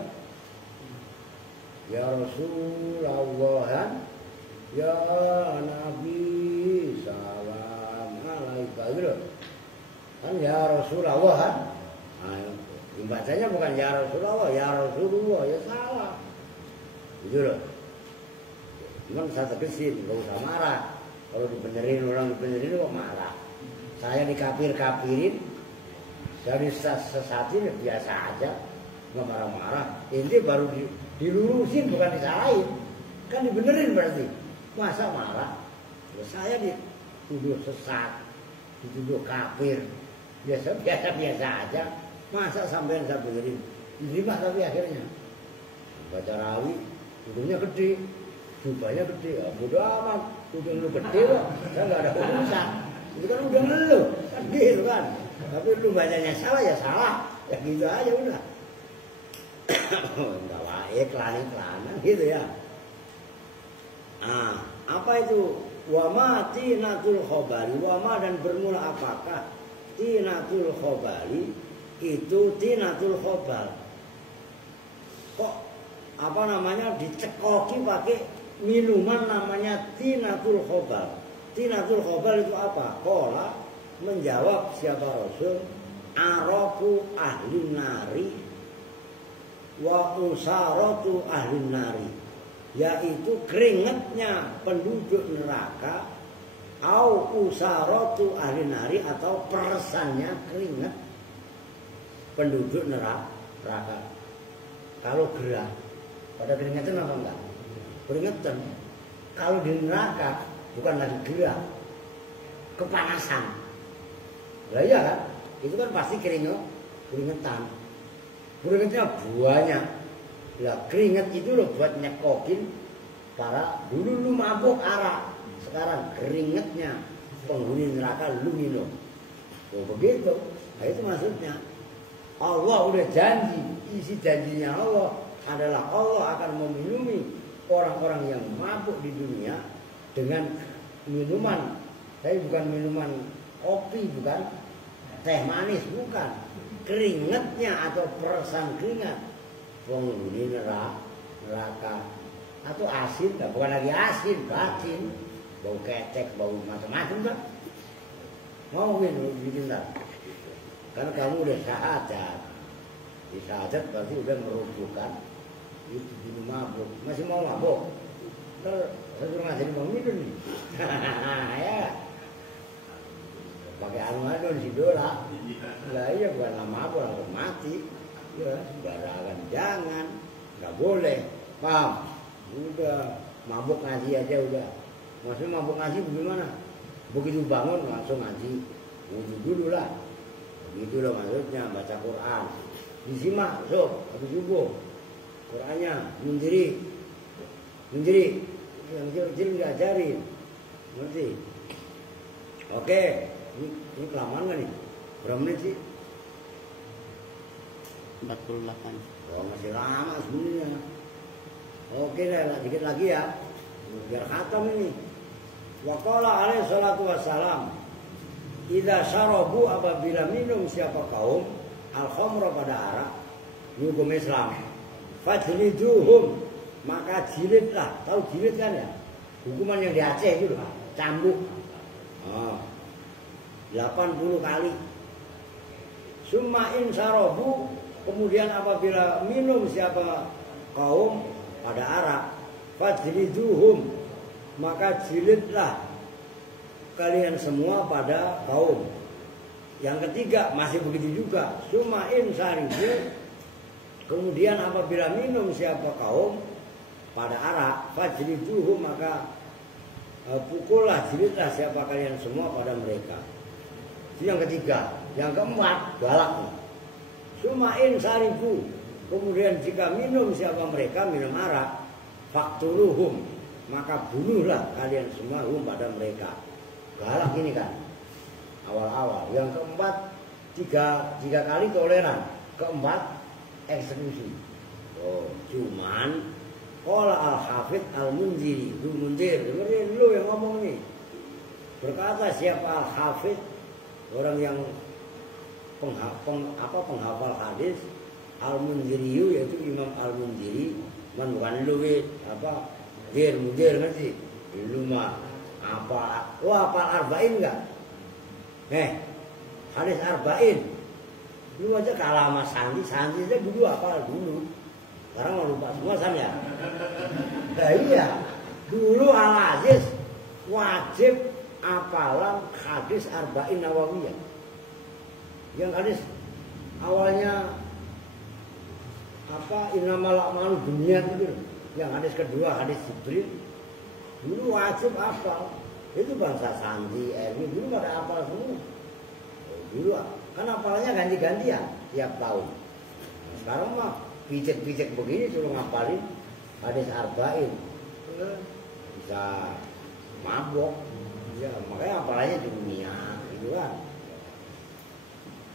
Ya Rasulullah, ya Nabi salam alaika gitu. Kan ya Rasulullah kan. Nah, bacanya bukan ya Rasulullah, ya Rasulullah, ya salah. Gitu loh. Cuman saya tegesin, gak usah marah. Kalau dibenerin orang dibenerin kok marah. Saya dikafir-kafirin, saya disesatin ya biasa aja, nggak marah-marah. Ini baru dilurusin bukan disalahin, kan dibenerin berarti. Masa marah? Ya, saya dituduh sesat, dituduh kafir, biasa aja. Masa sampean saya benerin? Diterima tapi akhirnya baca rawi, tudungnya gede, jubahnya gede, ya, bodo amat, tudung lu gede kok, saya nggak ada urusan. Itu kan udah ngeluh, kan gitu kan. Tapi lu bacanya salah ya salah, ya gitu aja udah. Enggak lah, iklan-iklanan gitu ya. Nah, apa itu? Wama tinatul khobali, wama dan bermula apakah tinatul khobali itu tinatul khobal. Kok apa namanya dicekoki pakai minuman namanya tinatul khobal. Tinatul khobal itu apa? Qala menjawab siapa Rasul, arafu ahli nari wa usaratu ahli nari, yaitu keringatnya penduduk neraka, au usaratu ahli nari, atau peresannya keringat penduduk neraka. Kalau gerah pada keringetan apa enggak? Keringetan. Kalau di neraka bukan lagi gerah, kepanasan. Lah iya kan? Itu kan pasti keringetan. Keringetnya banyak. Lah keringet itu loh buat nyekokin para dulu lu mabuk arak, sekarang keringetnya penghuni neraka lu minum. Oh begitu. Nah itu maksudnya. Allah udah janji, isi janjinya Allah adalah Allah akan meminumi orang-orang yang mabuk di dunia dengan minuman, tapi bukan minuman kopi, bukan teh manis, bukan, keringatnya atau peresan keringat penghuni neraka, atau asin, bukan lagi asin, batin, bau ketek, bau macam-macam kan, mau bikin tak? Karena kamu udah syahadat, di syahadat berarti udah merujukan itu di mabuk, masih mau mabuk, terus saya suruh ngajarin bang minum nih, ya, pakai anu si dola, lah iya bukan mabuk langsung mati, ya sembarangan jangan, nggak boleh, paham? Udah mabuk ngaji aja udah, maksudnya mabuk ngaji bagaimana? Begitu bangun langsung ngaji, wudhu dulu lah. Gitu loh maksudnya, baca Quran disimak, so habis subuh Qurannya mendiri yang kecil diajarin, ngerti? Oke, ini kelamaan kan nih? Berapa menit sih? 48. Oh masih lama sebenarnya. Oke lah, dikit lagi ya, biar khatam ini. Wa qala alaihi salatu wassalam, idza syarabu, apabila minum siapa kaum al-khamra pada arak, hukum Islam, fajliduhum, maka jilidlah. Tahu jilid kan ya? Hukuman yang di Aceh itu loh, cambuk. 80 kali. Summa in syarabu, kemudian apabila minum siapa kaum pada arak, fajliduhum, maka jilidlah kalian semua pada kaum. Yang ketiga masih begitu juga, sumain saribu, kemudian apabila minum siapa kaum pada arak, fajliduhu, maka pukullah, jilidlah siapa kalian semua pada mereka. Itu yang ketiga. Yang keempat galak, sumain saribu, kemudian jika minum siapa mereka minum arak, faktuluhum, maka bunuhlah kalian semua pada mereka. Galak ini kan awal-awal. Yang keempat tiga kali toleran, keempat eksekusi. Oh, cuman qala al-hafidz al-munziri, lu munzir, dengerin lu yang ngomong nih. Berkata siapa al-hafidz, orang yang penghafal hadis, al-munziri, yaitu Imam al-Munziri, bukan lu apa munzir ngerti? Lu mah apa, lo hafal arba'in enggak? hadis arba'in. Dulu aja kalah sama Sandi aja dulu apa dulu. Sekarang mau lupa semua Sam ya. Nah iya, dulu Al-Aziz wajib apalan hadis arba'in Nawawiyah. Yang hadis awalnya apa innamal a'malu binniyat itu. Yang hadis kedua hadis Jibril dulu wajib hafal. Itu bangsa Sandi, Ewi dulu pada hafal semua. Dulu kan hafalnya ganti-gantian tiap tahun. Sekarang mah picek-picek begini suruh ngapalin hadis arba'in. Bisa mabok. Ya, makanya hafalannya dunia gitu kan.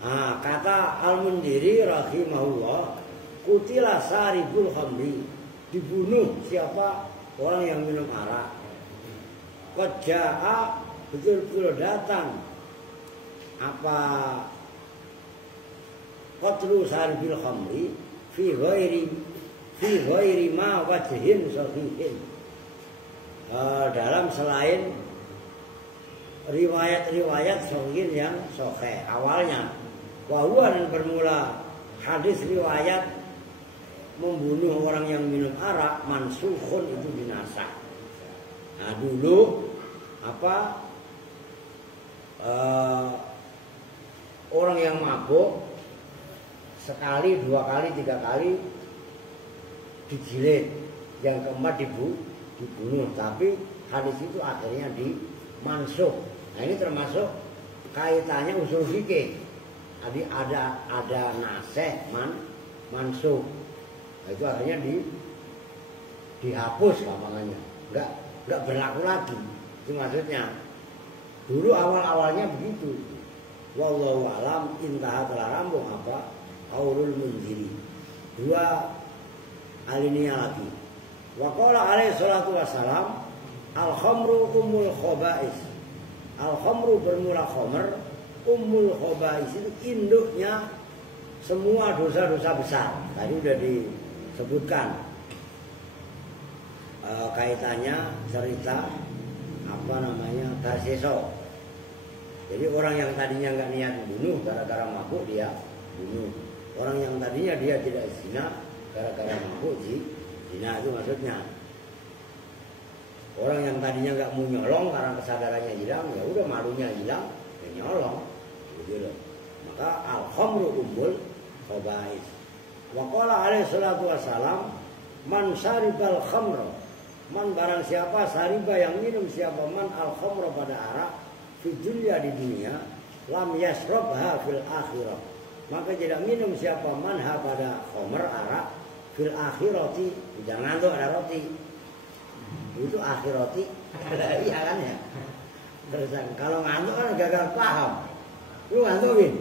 Nah, kata Al-Mundiri rahimahullah, kutila saribul khamri, dibunuh siapa orang yang minum arak. Qadja'a betul-betul datang apa qatlu saribul khamri fi ghairi ma wajhin sahihin. Dalam selain riwayat-riwayat sahih yang sahih awalnya. Wa huwa dan bermula hadis riwayat membunuh orang yang minum arak mansukhun itu binasa. Nah dulu apa orang yang mabuk sekali, dua kali, tiga kali dijilid, yang keempat dibunuh. Tapi hadis itu akhirnya dimansuh. Nah ini termasuk kaitannya usul fikih. Jadi ada nasih mansuh. Nah, itu akhirnya dihapus lapangannya, nggak berlaku lagi. Itu maksudnya. Dulu awal-awalnya begitu. Wallahu alam, intaha telah rampung apa? Qaulul Mundiri. Dua alinea lagi. Wa qala alaihi salatu wassalam, al-khamru ummul khaba'is. Al-khamru bermula khamr, ummul khaba'is itu induknya semua dosa-dosa besar. Tadi udah disebutkan kaitannya cerita apa namanya Tarseso. Jadi orang yang tadinya nggak niat bunuh gara-gara mabuk dia bunuh. Orang yang tadinya dia tidak zina gara-gara mabuk zina, itu maksudnya. Orang yang tadinya nggak mau nyolong karena kesadarannya hilang, ya udah malunya hilang, ya nyolong, gitu loh. Maka al-khamru ummul khaba'is. Wa qala alaihi salatu wassalam, man syaribal khamra, man barang siapa sariba yang minum siapa man al-khamra pada arak fi dunya di dunia, lam yasrabha fil akhirah. Maka tidak minum siapa manha pada khamr arak fil akhirati, jangan tuh ada roti. Itu akhirati. Iya kan ya. Terus kalau ngantuk kan gagal paham. Lu ngantukin.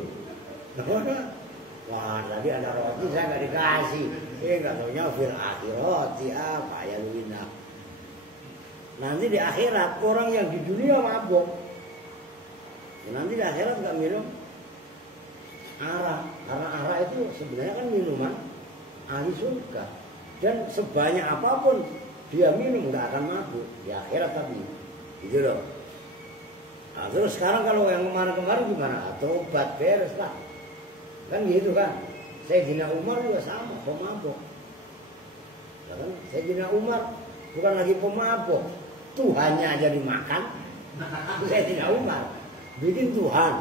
Wah tadi ada roti saya nggak dikasih. Nggak taunya fil akhirati apa ya luwina. Nanti di akhirat orang yang di dunia mabuk, nanti di akhirat nggak minum arak. Karena arak itu sebenarnya kan minuman ahli surga. Dan sebanyak apapun dia minum nggak akan mabuk di akhirat tapi gitu loh. Nah, terus sekarang kalau yang kemarin-kemarin gimana? Tobat beres lah. Kan gitu kan. Sayyidina Umar juga sama pemabuk. Ya kan? Sayyidina Umar bukan lagi pemabuk, Tuhannya aja dimakan. Sayyidina Umar bikin Tuhan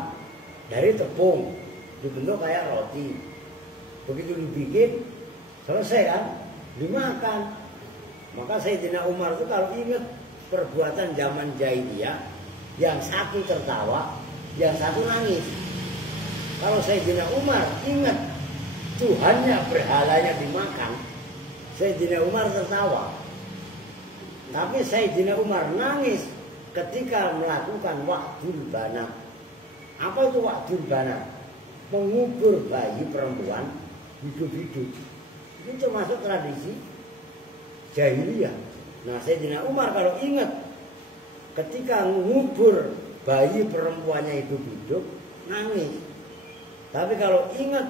dari tepung dibentuk kayak roti. Begitu dibikin selesai kan, dimakan. Maka Sayyidina Umar itu kalau ingat perbuatan zaman jahiliyah, yang satu tertawa, yang satu nangis. Kalau Sayyidina Umar ingat Tuhannya berhalanya dimakan, Sayyidina Umar tertawa. Tapi Sayyidina Umar nangis ketika melakukan wa'dul bana. Apa itu wa'dul bana? Mengubur bayi perempuan hidup-hidup. Itu termasuk tradisi jahiliyah. Nah Sayyidina Umar kalau ingat ketika mengubur bayi perempuannya hidup-hidup nangis. Tapi kalau ingat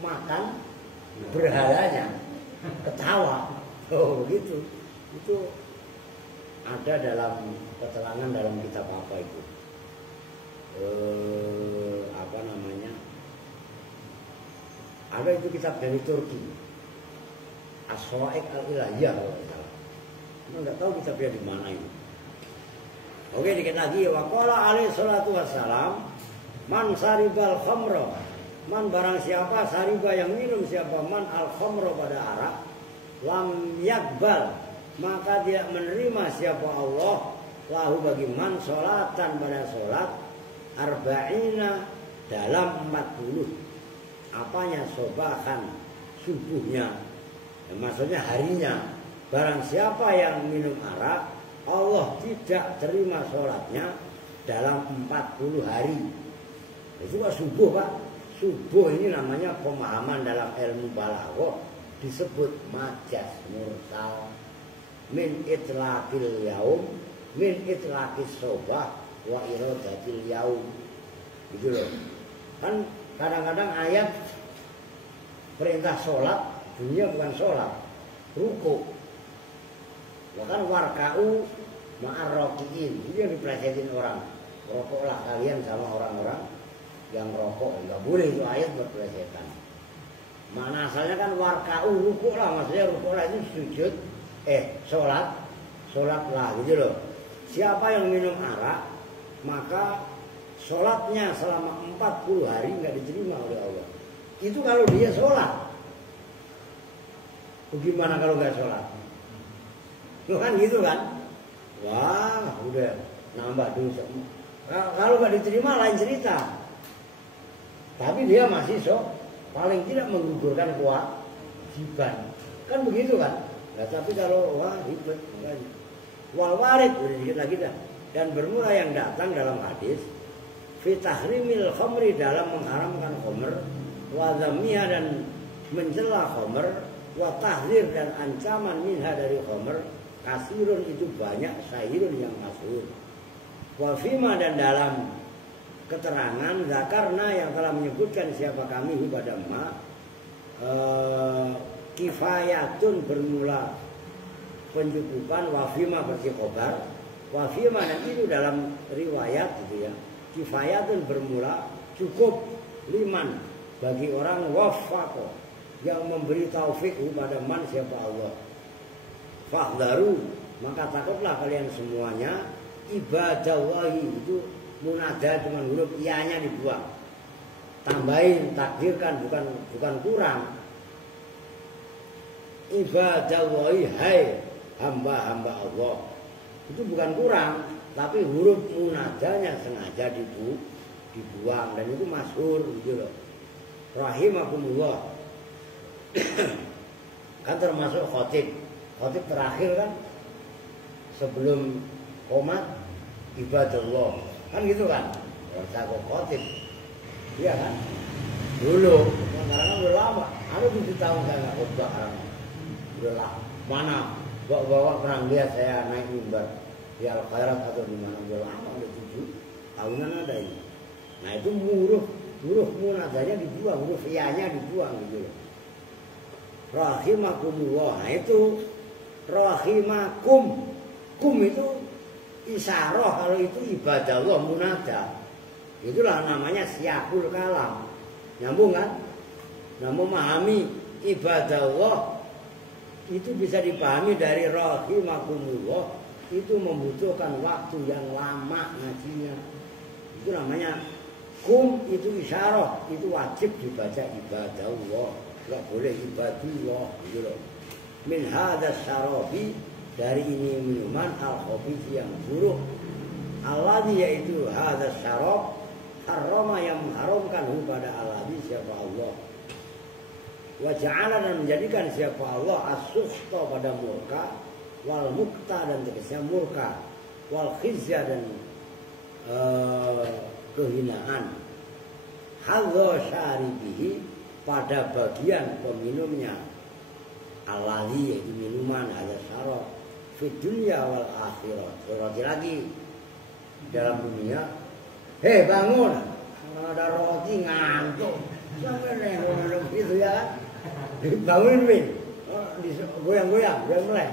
makan berhalanya ketawa. Oh begitu. Itu ada dalam keterangan dalam kitab apa itu. apa namanya, ada itu kitab dari Turki, As-Sawa'iq Al-Ilahiyah kalau tidak salah. Nggak tahu kitabnya di mana itu. Oke, dikit lagi. Waqala alaihi salatu wassalam, man saribal khamra, man barang siapa sariba yang minum siapa man al khamra pada arak, lam yakbal maka tidak menerima siapa Allah lahu bagi man sholatan pada sholat arba'ina dalam 40. Apanya? Sobahan, subuhnya, ya, maksudnya harinya. Barang siapa yang minum arak, Allah tidak terima sholatnya dalam 40 hari. Itu Pak subuh, Pak. Subuh ini namanya pemahaman dalam ilmu balaghah disebut majaz mursal min itlaqil yaum min itlaqis sobah wa iradatil yaum. Gitu loh. Kan kadang-kadang ayat perintah sholat, dunia bukan sholat, ruku. Bahkan warka'u ma'ar rokiin, itu yang dipelesetin orang. Rokoklah kalian sama orang-orang yang rokok. Enggak boleh itu ayat buat pelesetan. Mana asalnya kan warka'u, ruku lah, maksudnya ruku lah itu sujud, sholat lah gitu loh. Siapa yang minum arak, maka sholatnya selama 40 hari nggak diterima oleh Allah. Itu kalau dia sholat. Bagaimana kalau nggak sholat? Loh kan gitu kan? Wah, udah nambah dosa. Kalau nggak diterima lain cerita. Tapi dia masih paling tidak menggugurkan kewajiban. Kan begitu kan? Nah, tapi kalau wah ribet, wal warid udah dikit lagi dah. Dan bermula yang datang dalam hadis fi tahrimil khamri dalam mengharamkan khamr, wa dzammiha dan mencela khamr, wa tahzir dan ancaman minha dari khamr, kasirun itu banyak, sahirun yang masyhur. Wa fima dan dalam keterangan zakarna yang telah menyebutkan siapa kami pada ma kifayatun bermula pencukupan, wafima berarti khobar, wafima dan itu dalam riwayat gitu ya. Kifayatun bermula cukup liman bagi orang wafaqo yang memberi taufik kepada man siapa Allah. Fahdharu maka takutlah kalian semuanya ibadallahi itu munada dengan huruf ianya dibuang. Tambahin takdirkan bukan kurang. Ibadallahi hai hamba-hamba Allah. Itu bukan kurang, tapi huruf munadanya sengaja dibuang dan itu masyhur gitu loh. Rahimakumullah. Kan termasuk khotib. Khotib terakhir kan sebelum qomat ibadallah. Kan gitu kan? Saya kok khotib. Iya kan? Dulu, sekarang udah lama. Ada 7 tahun saya nggak khotbah sekarang. Udah lama. Mana? Bawa perang lihat saya naik mimbar di Al-Khairat atau di mana, udah lama, udah 7 tahunan ada ini. Nah itu huruf munadanya dibuang, huruf iyanya dibuang gitu loh. Rahimakumullah. Nah itu rahimakum. Kum itu isyarah, kalau itu ibadallah munada. Itulah namanya siyakul kalam. Nyambung kan? Nah memahami ibadallah itu bisa dipahami dari rahimakumullah, itu membutuhkan waktu yang lama ngajinya. Itu namanya kum, itu isyarah, itu wajib dibaca ibadallah, enggak boleh ibadullah gitu loh. Min hadas syarabi dari ini minuman al-khabith yang buruk. Alladhi yaitu hadas syarab harrama yang mengharamkan pada alladhi siapa Allah. Wa ja'ala dan menjadikan siapa Allah as-sukhta pada murka, wal mukta dan tegasnya murka, wal khizya dan kehinaan, hadza syaribihi pada bagian peminumnya, alladhi yaitu minuman hadza syarab fi dunya wal akhirah. Roti lagi dalam dunia, hei bangun, ada roti ngantuk, sampai nengok gitu ya. Bangunin Win, goyang-goyang biar melek,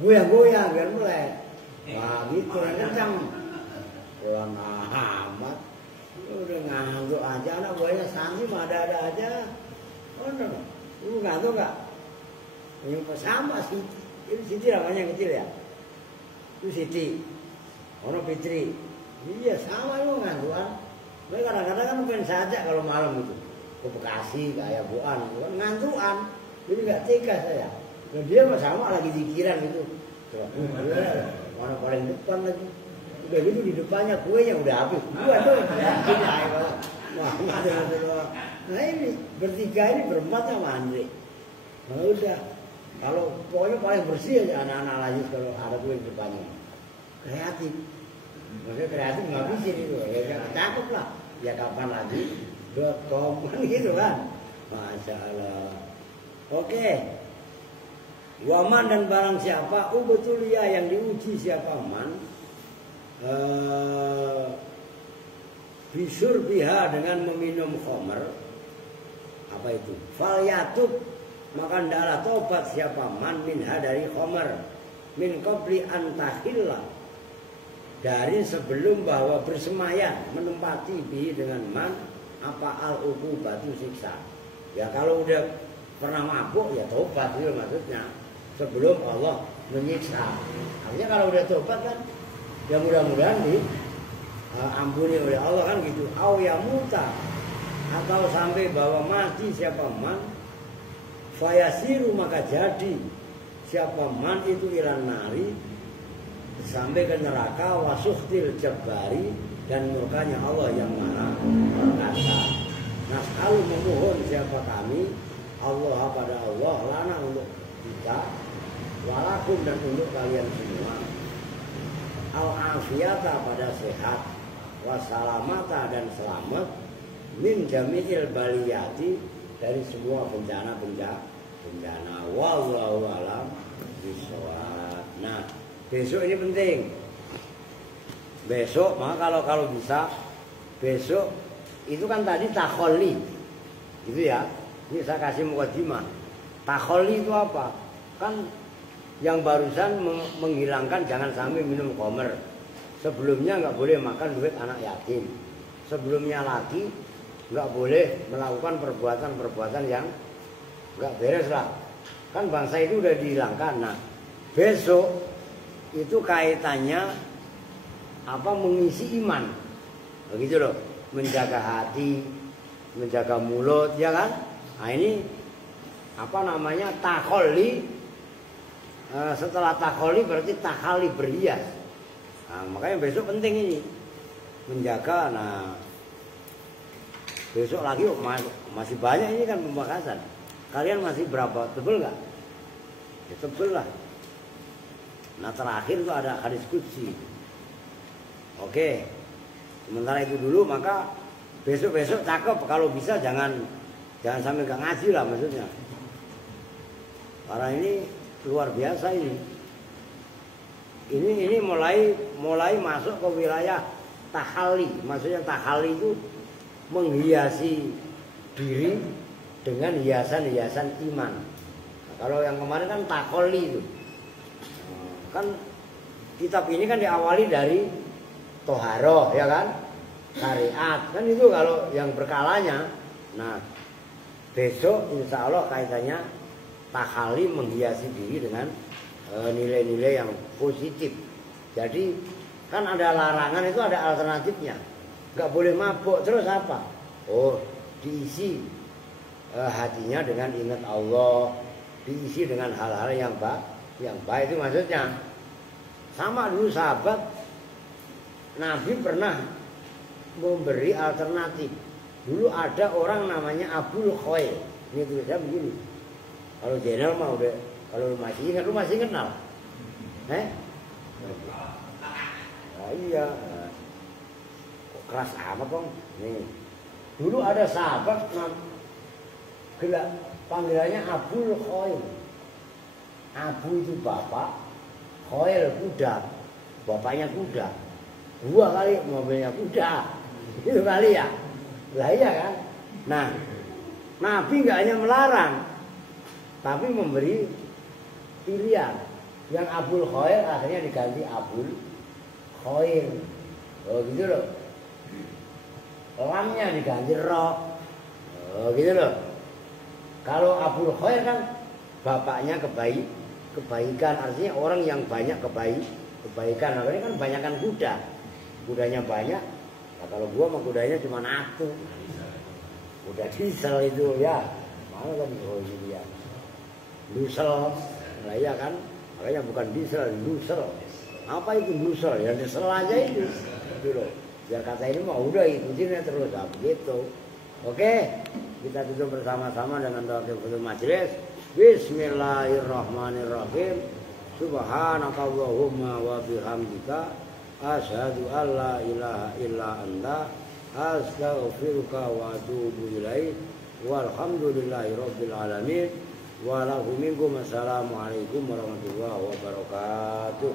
goyang-goyang biar melek. Wah gitu, kencang. Pulang amat. Udah ngantuk aja, anak buahnya santri mah ada aja. Oh no, lu ngantuk gak? Yang sama sih, itu Siti namanya yang kecil ya. Itu Siti, ono Fitri. Iya sama lu ngantukan. Mereka kadang-kadang kan mungkin saja kalau malam itu ke Bekasi kayak Buan, ngantukan. Jadi nggak tega saya. Dan dia sama lagi pikiran gitu. Mana paling depan lagi. Udah gitu di depannya kue yang udah habis. Gua tuh. Nah ini bertiga ini berempat sama Andre. Nah udah. Kalau pokoknya paling bersih aja anak-anak lanjut kalau ada kue di depannya. Kreatif. Maksudnya kreatif ngabisin itu. Ya cakep lah. Ya kapan lagi. .com kan gitu kan. Masya Allah. Oke. Waman dan barang siapa ubetulia yang diuji siapa man bisur biha dengan meminum khamr. Apa itu? Fal yatub, maka hendaklah tobat siapa man minha dari khamr min qabli an tahilla, dari sebelum bahwa bersemayam menempati bihi dengan man apa al batu siksa. Ya kalau udah pernah mabuk ya tobat itu maksudnya sebelum Allah menyiksa. Artinya kalau udah tobat kan ya mudah-mudahan ampuni oleh Allah kan gitu. Au ya muta, atau sampai bahwa mati siapa man fayasiru, maka jadi siapa man itu ilan nari, sampai ke neraka, wasuhtil jabari, dan murkanya Allah yang maha perkasa. Nah kalau memohon siapa kami Allah pada Allah lana untuk kita, walakum dan untuk kalian semua, al-afiyata pada sehat, wasalamata dan selamat, min jami'il baliyati dari semua bencana. Wallahu a'lam bishawab. Nah, besok ini penting. Besok, maka kalau bisa besok itu kan tadi takholli. Gitu ya. Ini saya kasih mukadimah. Takholli itu apa? Kan yang barusan menghilangkan jangan sampai minum khamr. Sebelumnya nggak boleh makan duit anak yatim. Sebelumnya lagi nggak boleh melakukan perbuatan-perbuatan yang nggak beres lah. Kan bangsa itu udah dihilangkan. Nah, besok itu kaitannya apa? Mengisi iman. Begitu loh. Menjaga hati, menjaga mulut, ya kan? Nah ini apa namanya? Takholli. Setelah takholli berarti takhali berhias. Nah, makanya besok penting ini menjaga. Nah besok lagi masih banyak ini kan pembahasan. Kalian masih berapa? Tebel nggak? Ya, tebel lah. Nah terakhir itu ada hadis qudsi. Oke. Sementara itu dulu, maka besok-besok cakep. Kalau bisa jangan sampai gak ngaji lah maksudnya. Karena ini luar biasa ini. Ini mulai masuk ke wilayah tahalli. Maksudnya tahalli itu menghiasi diri dengan hiasan-hiasan iman. Nah, kalau yang kemarin kan takholli itu. Kan kitab ini kan diawali dari toharoh, ya kan? Syariat. Kan itu kalau yang berkalanya. Nah, besok insya Allah kaitannya tahalli menghiasi diri dengan nilai-nilai yang positif. Jadi kan ada larangan, itu ada alternatifnya. Nggak boleh mabuk, terus apa? Oh, diisi hatinya dengan ingat Allah, diisi dengan hal-hal yang baik itu maksudnya. Sama dulu sahabat Nabi pernah memberi alternatif. Dulu ada orang namanya Abul Khair. Ini tulisnya begini. Kalau Jenal mah udah, kalau lu masih kenal. Oh iya. Kok keras amat dong? Nih. Dulu ada sahabat panggilannya Abul Khair. Abu itu bapak, Khair kuda. Bapaknya kuda. 2 kali mobilnya kuda. Itu kali ya. Lah iya kan? Nah, Nabi nggak hanya melarang, tapi memberi pilihan. Yang Abul Khair akhirnya diganti Abul Khair. Oh gitu loh. Lamnya diganti ro. Oh gitu loh. Kalau Abul Khair kan bapaknya kebaikan, artinya orang yang banyak kebaikan. Nah, ini kan banyakan kuda. Kudanya banyak. Nah, kalau gua mah kudanya cuma satu. Kuda diesel itu ya. Mana kan oh ini dia. Lusel. Nah iya kan? Makanya bukan diesel, lusel. Apa itu lusel? Ya diesel aja itu. Gitu loh. Biar kata ini mah udah ikutin terus begitu. Oke, kita tutup bersama-sama dengan doa kifaratul majelis. Bismillahirrahmanirrahim. Subhanakallahumma wa bihamdika asyhadu an la ilaha illa anta astaghfiruka wa atubu ilaik. Walhamdulillahirabbil alamin. Wa lakum minkum assalamualaikum warahmatullahi wabarakatuh.